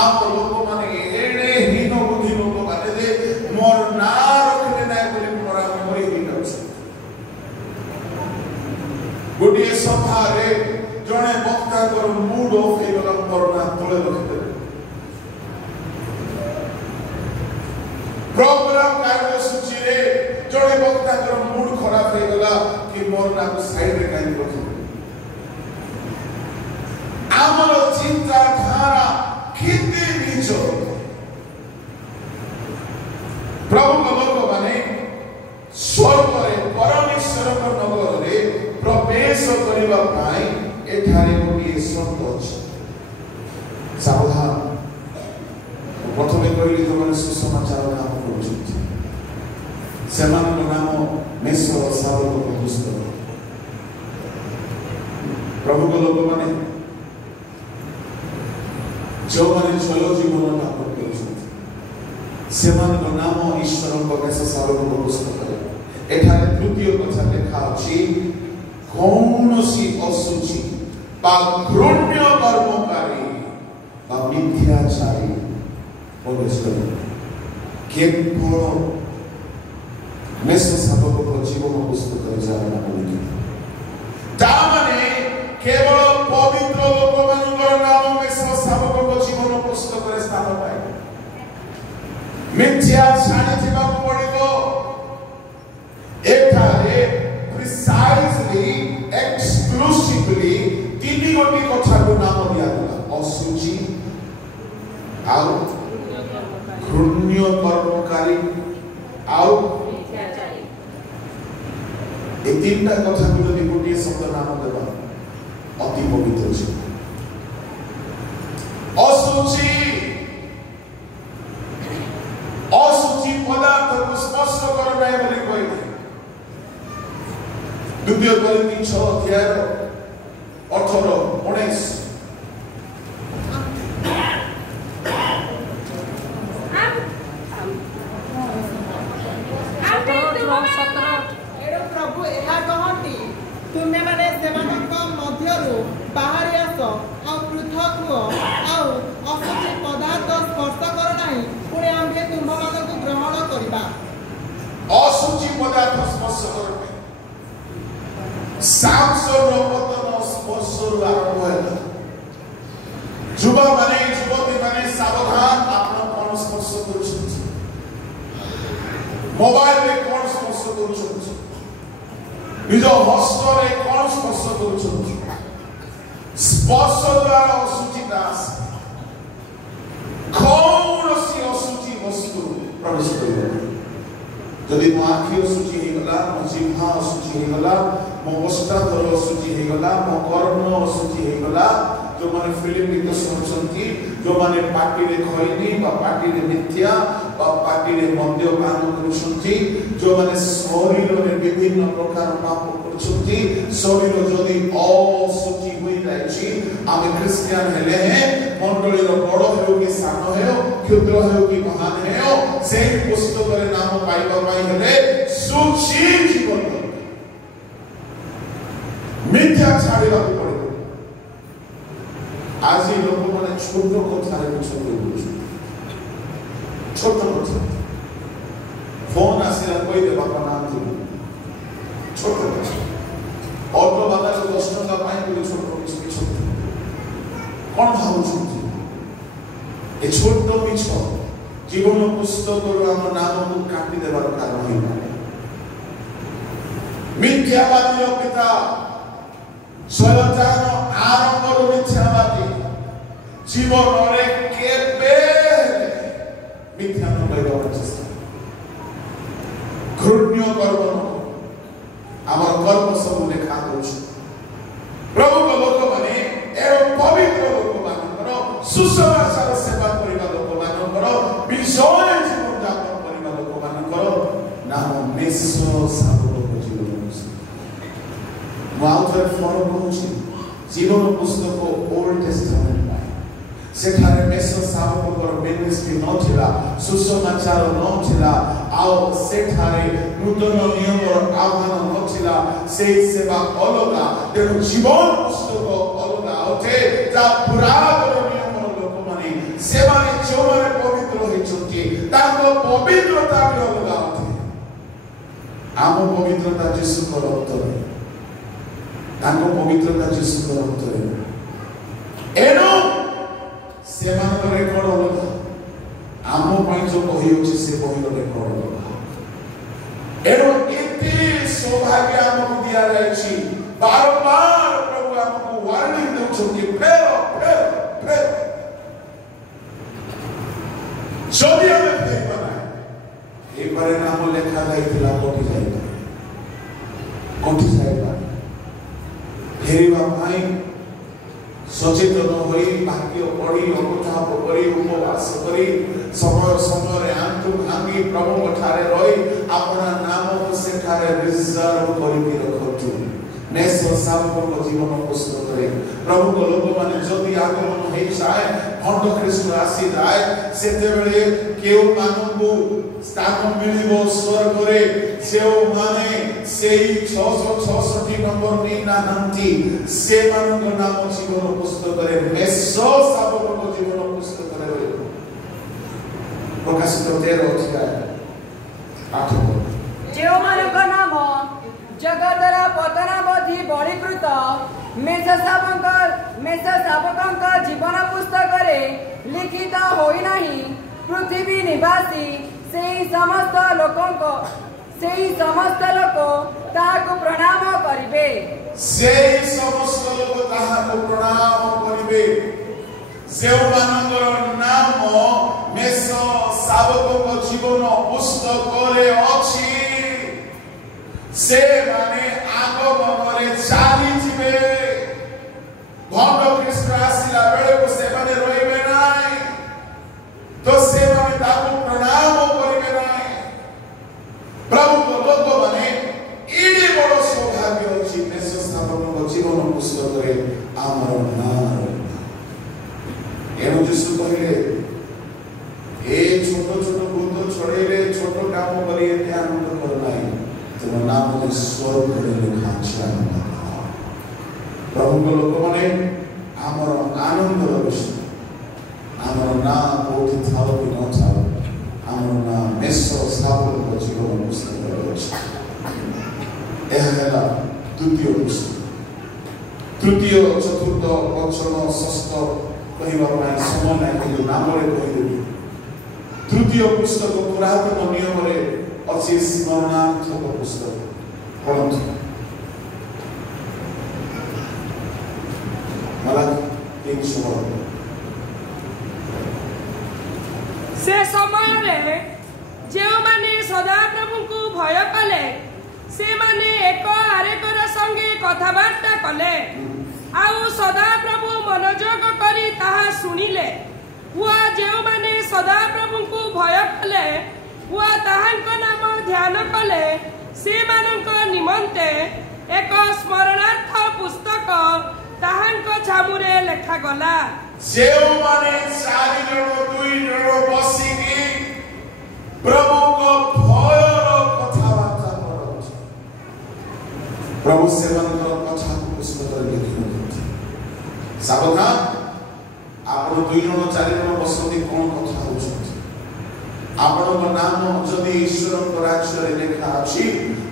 ଆମ ଲୋକମାନେ ଏଡ଼େ ହୀନ ବୁଦ୍ଧି ଲୋକମାନେ ଯେ ମୋର ନାଁ ରଖିଲେ ନାହିଁ ବୋଲି ମରାମରି ହେଇଯାଉଛି। ଗୋଟିଏ ସଭାରେ ଜଣେ ବକ୍ତାଙ୍କର ମୁଡ୍ ଅଫ୍ ହେଇଗଲା, ମୋର ନାଁ ତଳେ ରଖିଦେଲେ। ପ୍ରୋଗ୍ରାମ କାର୍ଯ୍ୟସୂଚୀରେ ଜଣେ ବକ୍ତାଙ୍କର ମୁଡ୍ ଖରାପ ହେଇଗଲା କି ମୋର ନାଁକୁ ସାଇଡରେ କାହିଁକି ରଖିଦେଲେ। ଆମର ଚିନ୍ତାଧାରା କେତେ ନିଜ। ପ୍ରଭୁଙ୍କ ଲୋକମାନେ ସ୍ୱର୍ଗରେ ପରମେଶ୍ୱରଙ୍କ ନଗରରେ ପ୍ରବେଶ କରିବା ପାଇଁ ଏଠାରେ ଗୋଟିଏ ଶବ୍ଦ ଅଛି। ସାବଧାନ। ପ୍ରଥମେ କହିଲି ଯେଉଁମାନେ ସୁସମାଚାର କାମ କରୁଛନ୍ତି ସେମାନଙ୍କ ନାମ ମେଷ ଶାବକ ପୁସ୍ତକ। ପ୍ରଭୁଙ୍କ ଲୋକମାନେ ଯେଉଁମାନେ ଜୟ ଜୀବନ ଲାଭ କରୁଛନ୍ତି ସେମାନଙ୍କ ନାମ ଈଶ୍ୱରଙ୍କ ମେଷ ଶାବକ ପୁସ୍ତକରେ। ଏଠାରେ ତୃତୀୟ କଥା ଲେଖା ଅଛି, କୌଣସି ଅଶୁଚି ବା ଘୃଣ୍ୟ କର୍ମକାରୀ ବା ମିଥ୍ୟାଚାରୀ ପ୍ରବେଶ କରିବ। କେବଳ ମେଷ ଶାବକଙ୍କ ଜୀବନ ପୁସ୍ତକରେ ଯାହାର ନାମ ଲେଖିବ मिथ्या छाड़िथिबा पड़िबो एठारे प्रिसाइजली एक्सक्लूसिवली तीन गोटी कथा को नाम दिया गला असुचि आउ घृण्य कर्मकारी आउ ए तीनटा कथा को जदि गोटी शब्द नाम देबा अति पवित्र छै असुचि पदार्थ को स्पर्श कर नाही बोली कहले द्वितीय कोरिन्थी 6 अध्याय 18 19 प्रभु ଏହା କହନ୍ତି ତୁମେମାନେ ସେମାନଙ୍କ ମଧ୍ୟରୁ ବାହାରି ଆସ ଆଉ ପୃଥକ ହୁଅ ଆଉ ଅଶୁଚି ପଦାର୍ଥ ସ୍ପର୍ଶ କର ନାହିଁ ପୁଣି ଆମ୍ଭେ ତୁମମାନଙ୍କୁ ଗ୍ରହଣ କରିବା असुचि पदार्थ स्पर्श कर सामसन पतन स्पर्श आरंभ है युवा माने युवती माने सावधान आपण कोन स्पर्श करूछन मोबाइल में कोन स्पर्श करूछन निज हस्त रे कोन स्पर्श करूछन स्पर्श द्वारा असुचि दास कौनसी असुचि वस्तु प्रवेश करिबो जदि मो आखि असुचि हे गला मो जिह्वा असुचि हे गला मो वस्त्राधर असुचि हे गला मो कर्म असुचि हे गला जो माने फिल्म गीत सुनछंती जो माने पार्टी रे खैनी बा पार्टी रे मिथ्या बा पार्टी रे मद्यपान करूछंती जो माने शरीर रे विभिन्न प्रकार पाप करूछंती शरीर जदि असुचि होई जायछि आमे क्रिश्चियन हेले हैं मंडली रो बड़ हेउ कि सान हेउ क्षुद्र हेउ कि महान हेउ से पुस्तक रे नाम पाइबा पाई हेले सुचि जीवन मिथ्या छाड़िबा पड़े आज लोक माने छोट कथा रे छोट कथा फोन आसिला कोई दे बापा नाम दे छोट कथा ऑटो वाला को 10 टका पाई बोले छोट कोन भाबु छथि ए छोट मिछ जीवन पुस्तक रो हम नाम को काटी देबार कारण है मिथ्यावादी पिता शयतान आरंभ रो मिथ्यावादी जीवन रे केबे मिथ्या न कहबा चेष्टा घृण्य कर्म हमर कर्म सब लेखा करू प्रभु को लोक माने एरो पवित्र लोक मानकर सुसमाचार सेवा करिबा लोक मानकर विजय जीवन यापन करिबा लोक मानकर नाम मेसो साबक जीवन माउथर फॉलो करूची जीवन पुस्तक ओल्ड टेस्टामेंट सेठारे मेसो साबकर मिनिस्ट्री न थिला सुसमाचार न थिला आओ सेठारे नूतन नियम आह्वान न थिला से सेवा अलगा तेणु जीवन पुस्तक अलगा होते जा पुरातन नियम लोक माने सेवाने जोमाने पवित्र होइछंती ताको पवित्रता भी अलगा होते आम पवित्रता यीशु को रक्त रे ताको पवित्रता यीशु को रक्त रे एनो सेमान रेकर्ड अलगा आम पाई जो बही होछि से बही रेकर्ड अलगा एनो एते सौभाग्य हमको दिया जायछि बारंबार प्रभु हमको वार्निंग देउछथि फेर जदि हमें फेर बनाए एक बार नाम लेखा जाइतिला कोठी जाइबा फेरिबा भाई सचेतन होई भाग्य पड़ी अनुताप करी उपवास करी समय रे आंतु भांगी प्रभु ठारे रही अपना नाम को सेठारे रिजर्व करी रखतु नेसो साबक जीवन पुस्तक रे प्रभु को लोक माने जदि आगमन हे जाए भंड ख्रीष्ट आसी जाए सेते बेले केउ मानकु स्थान मिलिबो स्वर्ग रे सेउ माने सेई 666 नंबर नै नाहंती से मानक नाम जीवन पुस्तक रे मेसो साबक जीवन पुस्तक रे प्रकाशित 13 अध्याय 8 जो मानक नाम जगतर पतनावधि बलिकृत मेष शावक जीवन पुस्तक रे लिखित होई नाही पृथ्वी निवासी सेही समस्त लोक ताहाको प्रणाम करिबे। सेही समस्त लोक ताहाको प्रणाम करिबे। जेउमानଙ୍କର नाम मेष शावकଙ୍କ जीवन पुस्तकରେ ଅଛି से माने आगमନରେ ଚାଲିଯିବେ। भंड ख्रीष्ट आसिला बेले को से माने रहिबे नाही तो से माने ताको प्रणाम करिबे नाही। प्रभु को लोक माने इडी बड़ सौभाग्य अछि मेष शावकଙ୍କ जीवन पुस्तकରେ ଆମର नाम। एणु यीशु कहले ए छोट छोट भूत छड़ेले छोट काम करी एते आनंद कर नाही तुम नाम में स्वर्ग रे लिखा छै। प्रभु को लोक माने आमर आनंद विषय आमर नाम कोठी थाओ कि न थाओ आमर नाम मेष शावक जीवन पुस्तक अछि। एहा हैला द्वितीय पुस्तक। तृतीय चतुर्थ पंचम षष्ठ कहवा समय ना कि नाम कहीदेवी। तृतीय पुस्तक पुरातन नियम अच्छी स्मरणार्थक पुस्तक पढ़ु। से समय जो माने सदाप्रभु को भय कले से माने एक आरेकर संगे कथबार्ता कले आउ सदाप्रभु मनोयोग करी ताहा सुनिले। हुआ जो माने सदाप्रभु को भय कले हुआ ताहांक नाम ध्यान कले से मानक निमंते एक स्मरणार्थ पुस्तक ताहांक छामुरे लेखा गला। जेउ माने 4 जण 2 जण बसिकी प्रभु को भयर कथाबार्ता करछ। प्रभु सेवनक कथा पुस्तक लिखि सावधान आपण 2 जण 4 जण बसती कोन कथा होछथि। आपणक नाम जदि ईश्वरक राज्य रे लेखा अछि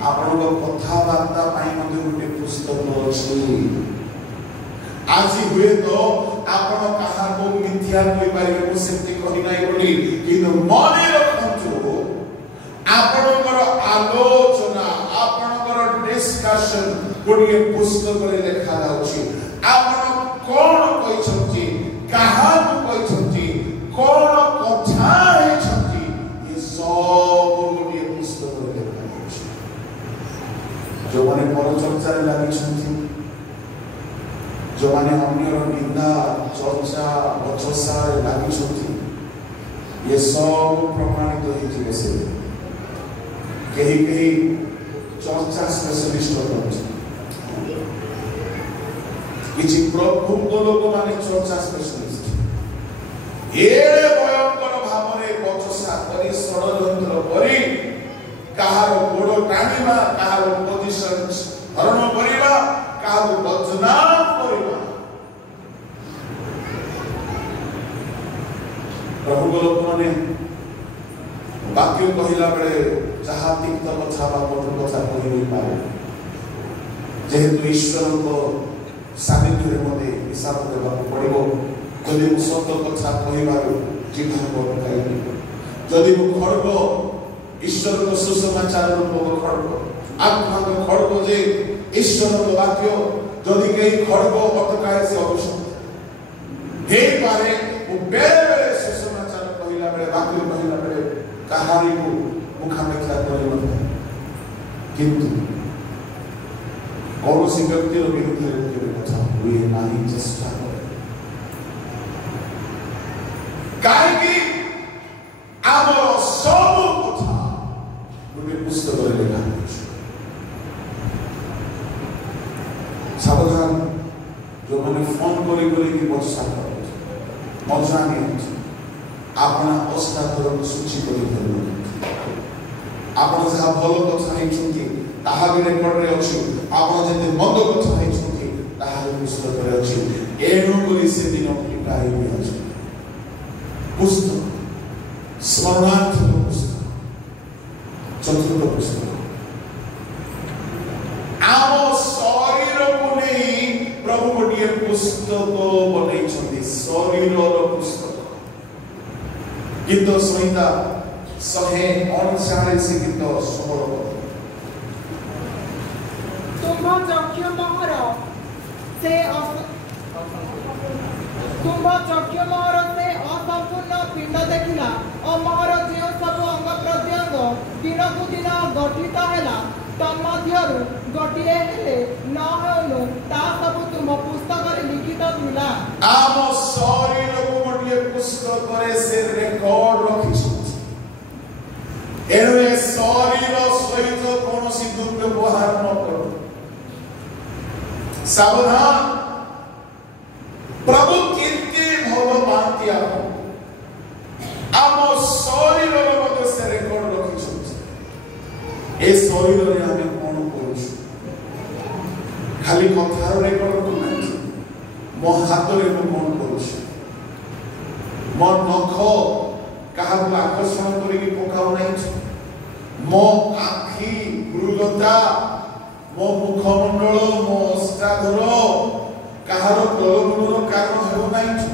आपणक कथाबार्ता पाई मध्ये गुटे पुस्तक अछि। आज हुए तो आपण कहा को मिथ्या कहि पारिबे को सेति कहि नाही बोली किंतु मने रखंतु आपणकर आलोचना आपणकर डिस्कशन गोटे पुस्तक रे लेखा जाउछि। आपण कोन कहिसथि कहा को कहिसथि कोन कथा हेछथि ये सब गोटे पुस्तक रे लेखा जाउछि। जो माने परचर्चा रे लागि छथि जो माने अन्यर निंदा चर्चा बचसा लागि छथि ये सब प्रमाणित होइछि। से कहीं चर्चा स्पेशलिस्ट होछि किछि प्रभु को लोक माने चर्चा स्पेशलिस्ट एड़े भयंकर भावरे बचसा करी षडयंत्र करी काहार गोड़ टाणीबा काहार पोजिशन हरण करिबा काहार बदनाम करिबा। प्रभु को लोक माने वाक्य कहिला बेले जहा तिक्त कथा बा कटु कथा कहि पारे जेहेतु ईश्वर को सानिध्य मते हिसाब देबा पड़िबो। जदि मु सत्य कथा कहिबारो जीवन को काइबी जदि मु खड़ग ईश्वर को सुसमाचार रूप खड़ग आत्मा को खड़ग जे ईश्वर को वाक्य जदि कहीं खड़ग अटकाए से अवश्य हे पारे वो बेरे बेरे सुसमाचार कहिला बेले वाक्य कहिला बेले कहानी को मुखापेक्षा करिबो किंतु कौन सी व्यक्ति विरुद्ध कथा हुए नहीं चेष्टा करे काहेकि आमर सब कथा गोटे पुस्तक रे लेखा अछि। सावधान जो माने फोन करी कि बच्चा करे मजा नहीं अपना अस्तातर सूची करी धरलो आपण जहा भल कथा हेछुंती ताहा भी रेकर्ड रे अछि आपण जते मंद कथा हेछुंती ताहा पुस्तक रे अछि। एणु करी से दिन पिटाई भी अछि पुस्तक स्मरणार्थ पुस्तक चतुर्थ पुस्तक आम शरीर को नहीं प्रभु गोटे पुस्तक बनई शरीर पुस्तक गीत संहिता 139 गीत 16 तुम चक्षु मोहर से असंपूर्ण पिंड देखिला और मोहर जो सब अंग प्रत्यंग दिन को दिन गठित है तन्मध्यरु गोटिए हेले न हेउनु ता सब तुम पुस्तक रे लिखित थिला आम शरीर को गोटिए पुस्तक रे से रेकॉर्ड रखिछु एवे शरीर सहित कोनोसी दुर्व्यवहार न करो सावधान प्रभु कीर्ति भगवान दिया आम शरीर रे मते से रेकॉर्ड रखिछु ए शरीर रे हम कोन करू खाली कथार रेकॉर्ड को नहीं मो हाथ रे को कोन करू मो नख कहा आकर्षण करी पकाऊ नहीं मो आखि मृगता मो मुखमंडल मो अस्ताधर कहार प्रलोभन कारण हो नहीं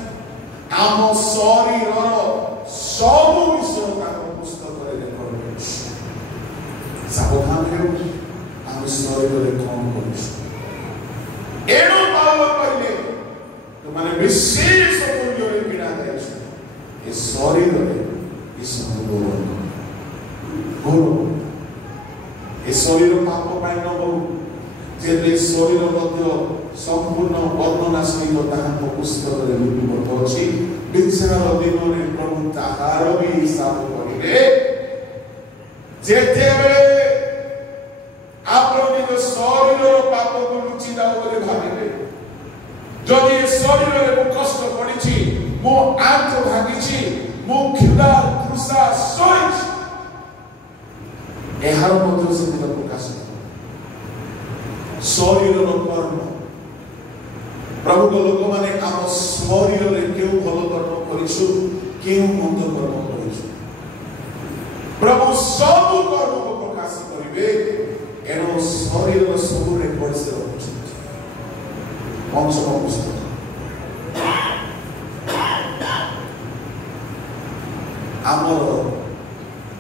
आम शरीर सब विषय पुस्तक रेकर्ड कर सावधान हो आम शरीर कौन कर कहले तो माने विशेष मूल्य किना जाए शरीर शरीर पाप पाई न हो जे शरीर संपूर्ण वर्णना सहित ताहां पुस्तक रे लिपिबद्ध अछि विचार दिन रे प्रभु ताहार भी हिसाब करिले जेते बेले आपण निज शरीर पाप को लुचि जाओ बोले भाबिले जदि शरीर रे कष्ट पड़िछि मो आंत भागिछि मो खिदा कृषा सोच एहार मध्य से प्रकाश शरीर कर्म प्रभु को लोक माने आम शरीर रे केउ भल कर्म करिछु केउ मंद कर्म करिछु प्रभु सब कर्म को प्रकाश करिवे एनो शरीर सब रेकॉर्ड से रखछु पंचम पुस्तक आमर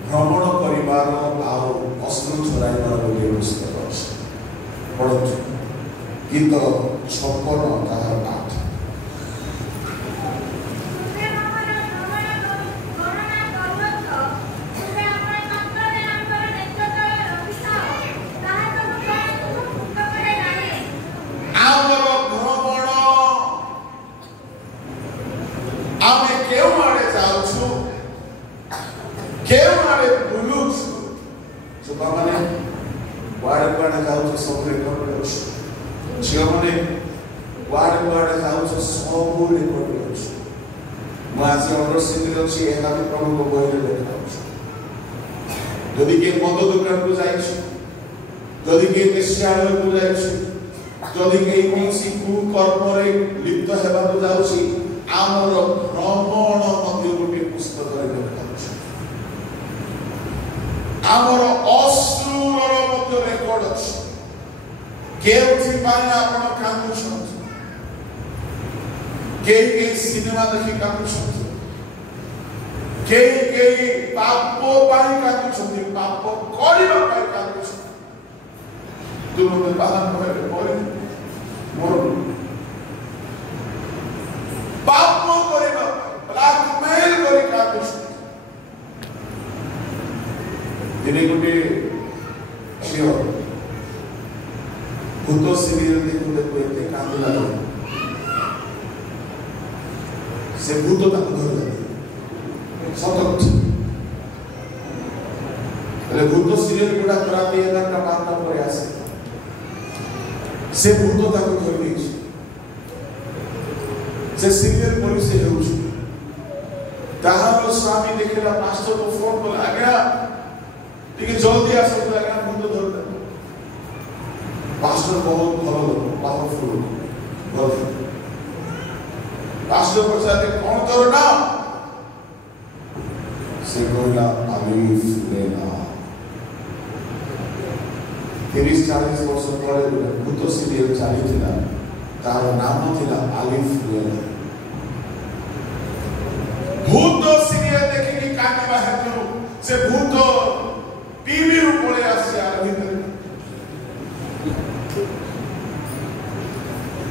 भ्रमण करिवार आउ अस्त्र छुड़ाइबार बोली पुस्तक अछि पढछु गीत 56 ताहार 8 यदि के मद दुकान को जाइछ यदि के निश्चय को जाइछ यदि के कोनसी कुकर्म रे लिप्त हेबा को जाउछि आमर भ्रमण मध्य गोटे पुस्तक रे लिखाउछ आमर अश्रुर मध्य रेकॉर्ड अछि केउथि पाए आपण कांदुछ के सिनेमा देखि कांदुछ के पाप पाई कांदुछंती पाप करिबा पाई कांदुछ तुम में बाहर करे बोले मोर पाप करिबा ब्लैकमेल करि कांदुछ दिने गुटे छियो भूत सीरियल देखु एते कांदला से भूत ताको धरला सतत अरे भूत सीरियल गुडा राती 11टा 12टा पर आसे से भूत ताको धरि देछि से सीरियल पुलिस से हेउछ ताहार स्वामी देखला पास्टर को फोन कर आज्ञा ठीक जल्दी आसो आज्ञा भूत धरता पास्टर बहुत भलो पावरफुल बहुत पास्टर को साथे कौन करना से कहला आलिफ लेना 30-40 वर्ष परे भूत सीरियल चली थिला तार नाम थिला आलिफ लेना भूत सीरियल देखि जानिबा हेतु से भूत टीवी रु पळे आसी आर भीतर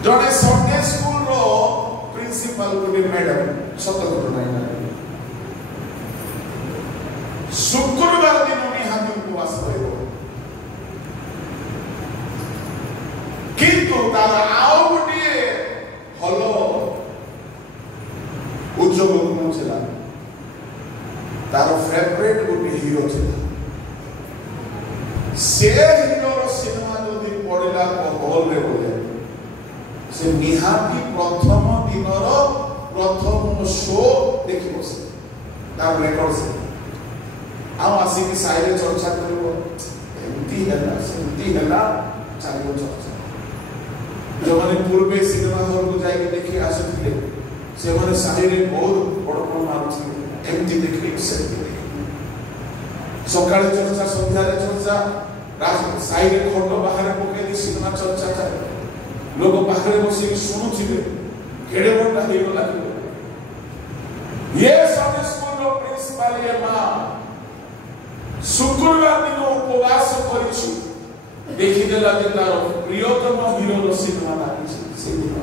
जड़े संडे स्कूल रो प्रिंसिपल को मैडम सत घटना शुक्रवार दिन निहाती उपवास करिबो किंतु तार आउ गोटे हलो उद्योग गुण छिला तार फेवरेट गोटे हीरो छिला से हीरो रो सिनेमा जदि पड़िला हॉल रे बोले से निहाती प्रथम दिन रो प्रथम शो देखिबो से तार रेकॉर्ड से आउ आसी की साइले चर्चा करिबो एमती हैला चालिबो चर्चा जो माने पूर्वे सिनेमा हॉल को जाई देखि आसुथिले से माने साइले बहुत बड़ मारुथि एमती देखि से सकाळे चर्चा संध्यारे चर्चा राज साइले खंड बाहर पके सिनेमा चर्चा चाले लोग बाहर बसी सुनुथिले केडे मोटा हे गला ये संडे स्कूल रो प्रिंसिपल ये मां शुक्रवार दिन उपवास करिछु देखि देला जे तार प्रियतम हीरो रो सिनेमा लागिछ से दिन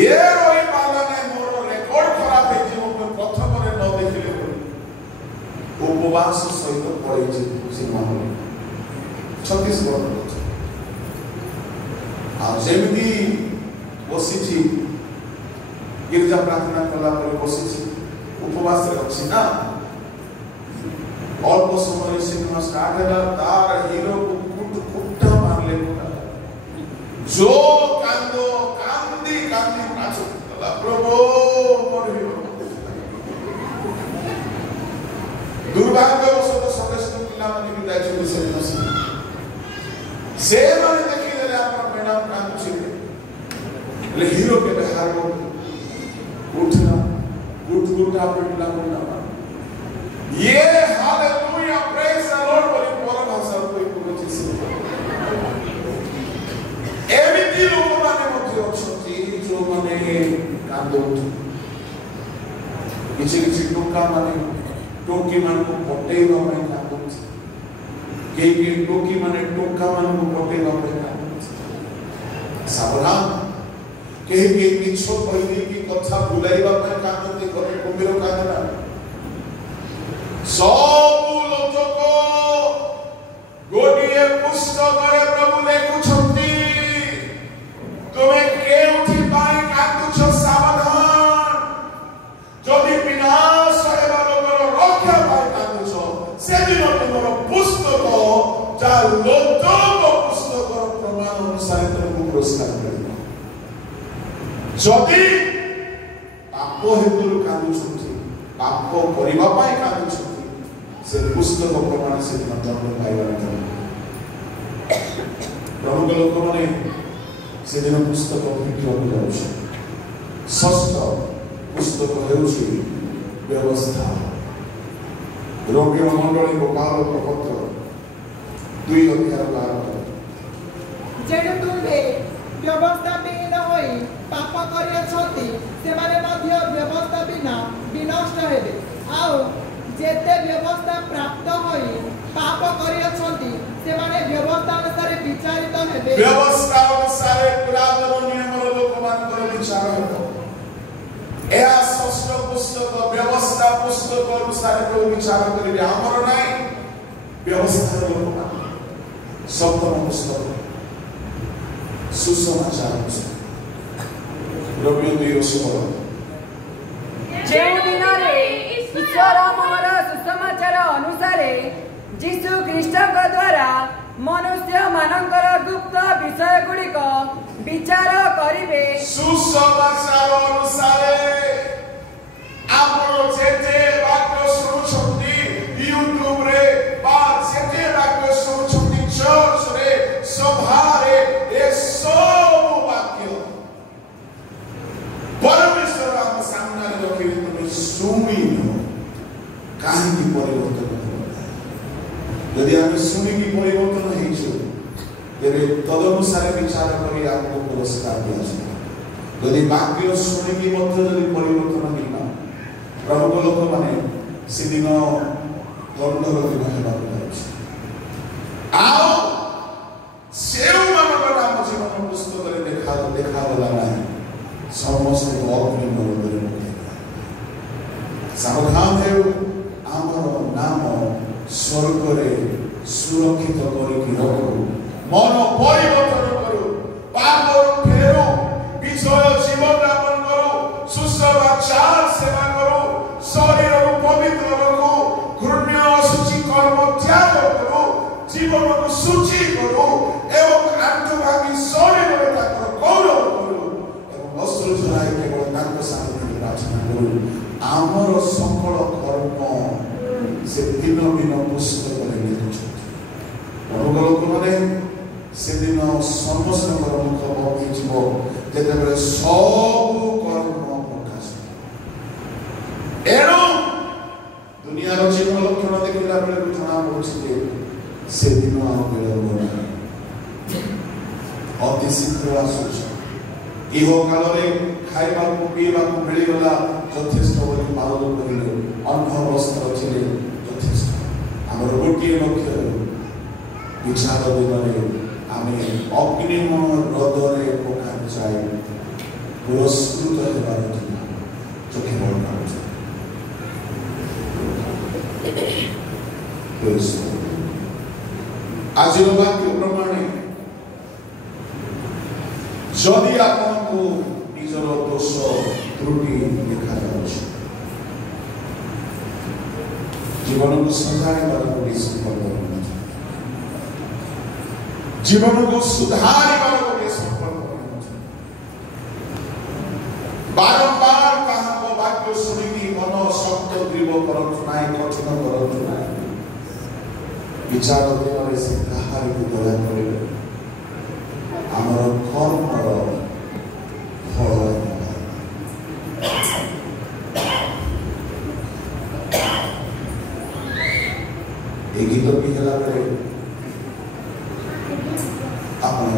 ये रोई पाला ने मोर रेकॉर्ड खराब हे जे मो प्रथम रे न देखिले उपवास सहित पड़े सिनेमा हॉल छत्तीसगढ़ आ जेमिति बसिछि गिरजा प्रार्थना कला पर बसिछि उपवास रे अछि ना अल्प समय सिनेमा स्टार्ट है तार हीरो को कुट्टा मारले जो कांदो कांदी कांदी पाछो कला प्रभु मोर हीरो दुर्भाग्यवशत सदस्य पिला माने भी दाइछ से माने देखि देले अपन मैडम कांदु छिले ले हीरो के बाहर उठना गुटगुटा पिला बोला ये हालेलुया प्रेज द लॉर्ड बोली पर भाषा कोई कोची से एमिति लोक माने मध्य अछंती जो माने कांदो किछि टोका माने टोकी मान को पटेइबा में कांदो के टोकी माने टोका मान को पटेइबा में कांदो सावधान के मिछो कहली की कथा भुलाइबा में कांदते घर कुमिरो कांदना सबु लोक गोटिए पुस्तक रे प्रभु लेखुछंती तुमे केउठी पाई कांदुछ सावधान जदि विनाश हेबा लोकर रक्षा पाई कांदुछ से दिन तुमर पुस्तक जा लोक पुस्तक प्रमाण अनुसार तुमको पुरस्कार मिलिबो जदि पाप हेतु कांदुछंती पाप करिबा पाई कांदुछ से पुस्तक प्रमाण से दंड पाइबार प्रमुख लोक माने से दिन पुस्तक भिडियो जाउछ षष्ठ पुस्तक हेउछि व्यवस्था रोगी मंडली गोपाल पत्र 2 अध्याय 12 जेडु तुमे व्यवस्था बिना होई पाप करियछंती से माने मध्य व्यवस्था बिना विनष्ट हेबे आउ जेते व्यवस्था प्राप्त होई पाप करियछंती से माने व्यवस्था अनुसार विचारित हेबे व्यवस्था अनुसार पुरातन नियम लोक मान विचार हेबो एया षष्ठ पुस्तक व्यवस्था पुस्तक अनुसार को विचार करिबे हमर नै व्यवस्था लोक मान सप्तम पुस्तक सुसमाचार पुस्तक रोमियो 2:16 जे दिनरे ईश्वर मोर सुसमाचार अनुसार जीशु ख्रीष्ट द्वारा मनुष्य मानकर गुप्त विषय गुड़िक विचार करिवे सुसमाचार अनुसार आपण जेते वाक्य सुनुछंती यूट्यूब रे बा जेते वाक्य सुनुछंती चर्च रे सभा रे ए सब वाक्य परमेश्वर हम सामने रखि तुम सुनी कहीं परिवर्तन यदि आम शुणिकी परिवर्तन तेरे तदनुसार विचार कर आपको पुरस्कार दिया यदि वाक्य शुणिकी परिवर्तन मिलना प्रभु लोक माने से दिन दंडर दिन हेबाक जाउछि आओ सेउ मानक नाम जीवन पुस्तक रे देखा गला नाही समस्त अग्नि नरकरे सावधान हेउ आमर नाम स्वर्ग रे सुरक्षित करिकि रखु मन परिवर्तन करू पाप फेरू विजय जीवन यापन करू सुसमाचार सेवा करू शरीर पवित्र रखू घृण्य अशुचि कर्म त्याग करू जीवन को शुचि करू एवं आंतु भागी शरीर में गौरव करू एवं वस्त्र झराई केवल नाक सामने प्रार्थना करू आमर सकल कर्म से दिन दिन पुस्तक में लिखुछथि प्रभु लोक माने से दिन समस्त मुख बंद जीव जेतेबेले सब कर्म प्रकाश एणु दुनिया जीवन लक्षण देखला बेले जना पड़ुछि जे से दिन विलंब अति शीघ्र आसुछि इह काल में खाइबा को पीबा को मिलगला यथेष्ट बोली पालन करिले अन्न वस्त्र छिले यथेष्ट हमर गोटे लक्ष्य विचार दिन में आमे अग्निमय हृदय पका जाए पुरस्कृत हेबार दिन चोखे बड़ आज वाक्य प्रमाणे जदि आपको निजर दोष त्रुटि देखा जाउछि जीवन को सजाइबार गोटे संकल्प जीवन को सुधारिबार गोटे संकल्प बारंबार कहा वाक्य शुणिकी मन शक्त ग्रीव करतु नाई कठिन करतु नाई विचार दिन से कहार को दया करे आमर कर्मर फल ये गीत भी हेला बेले आपन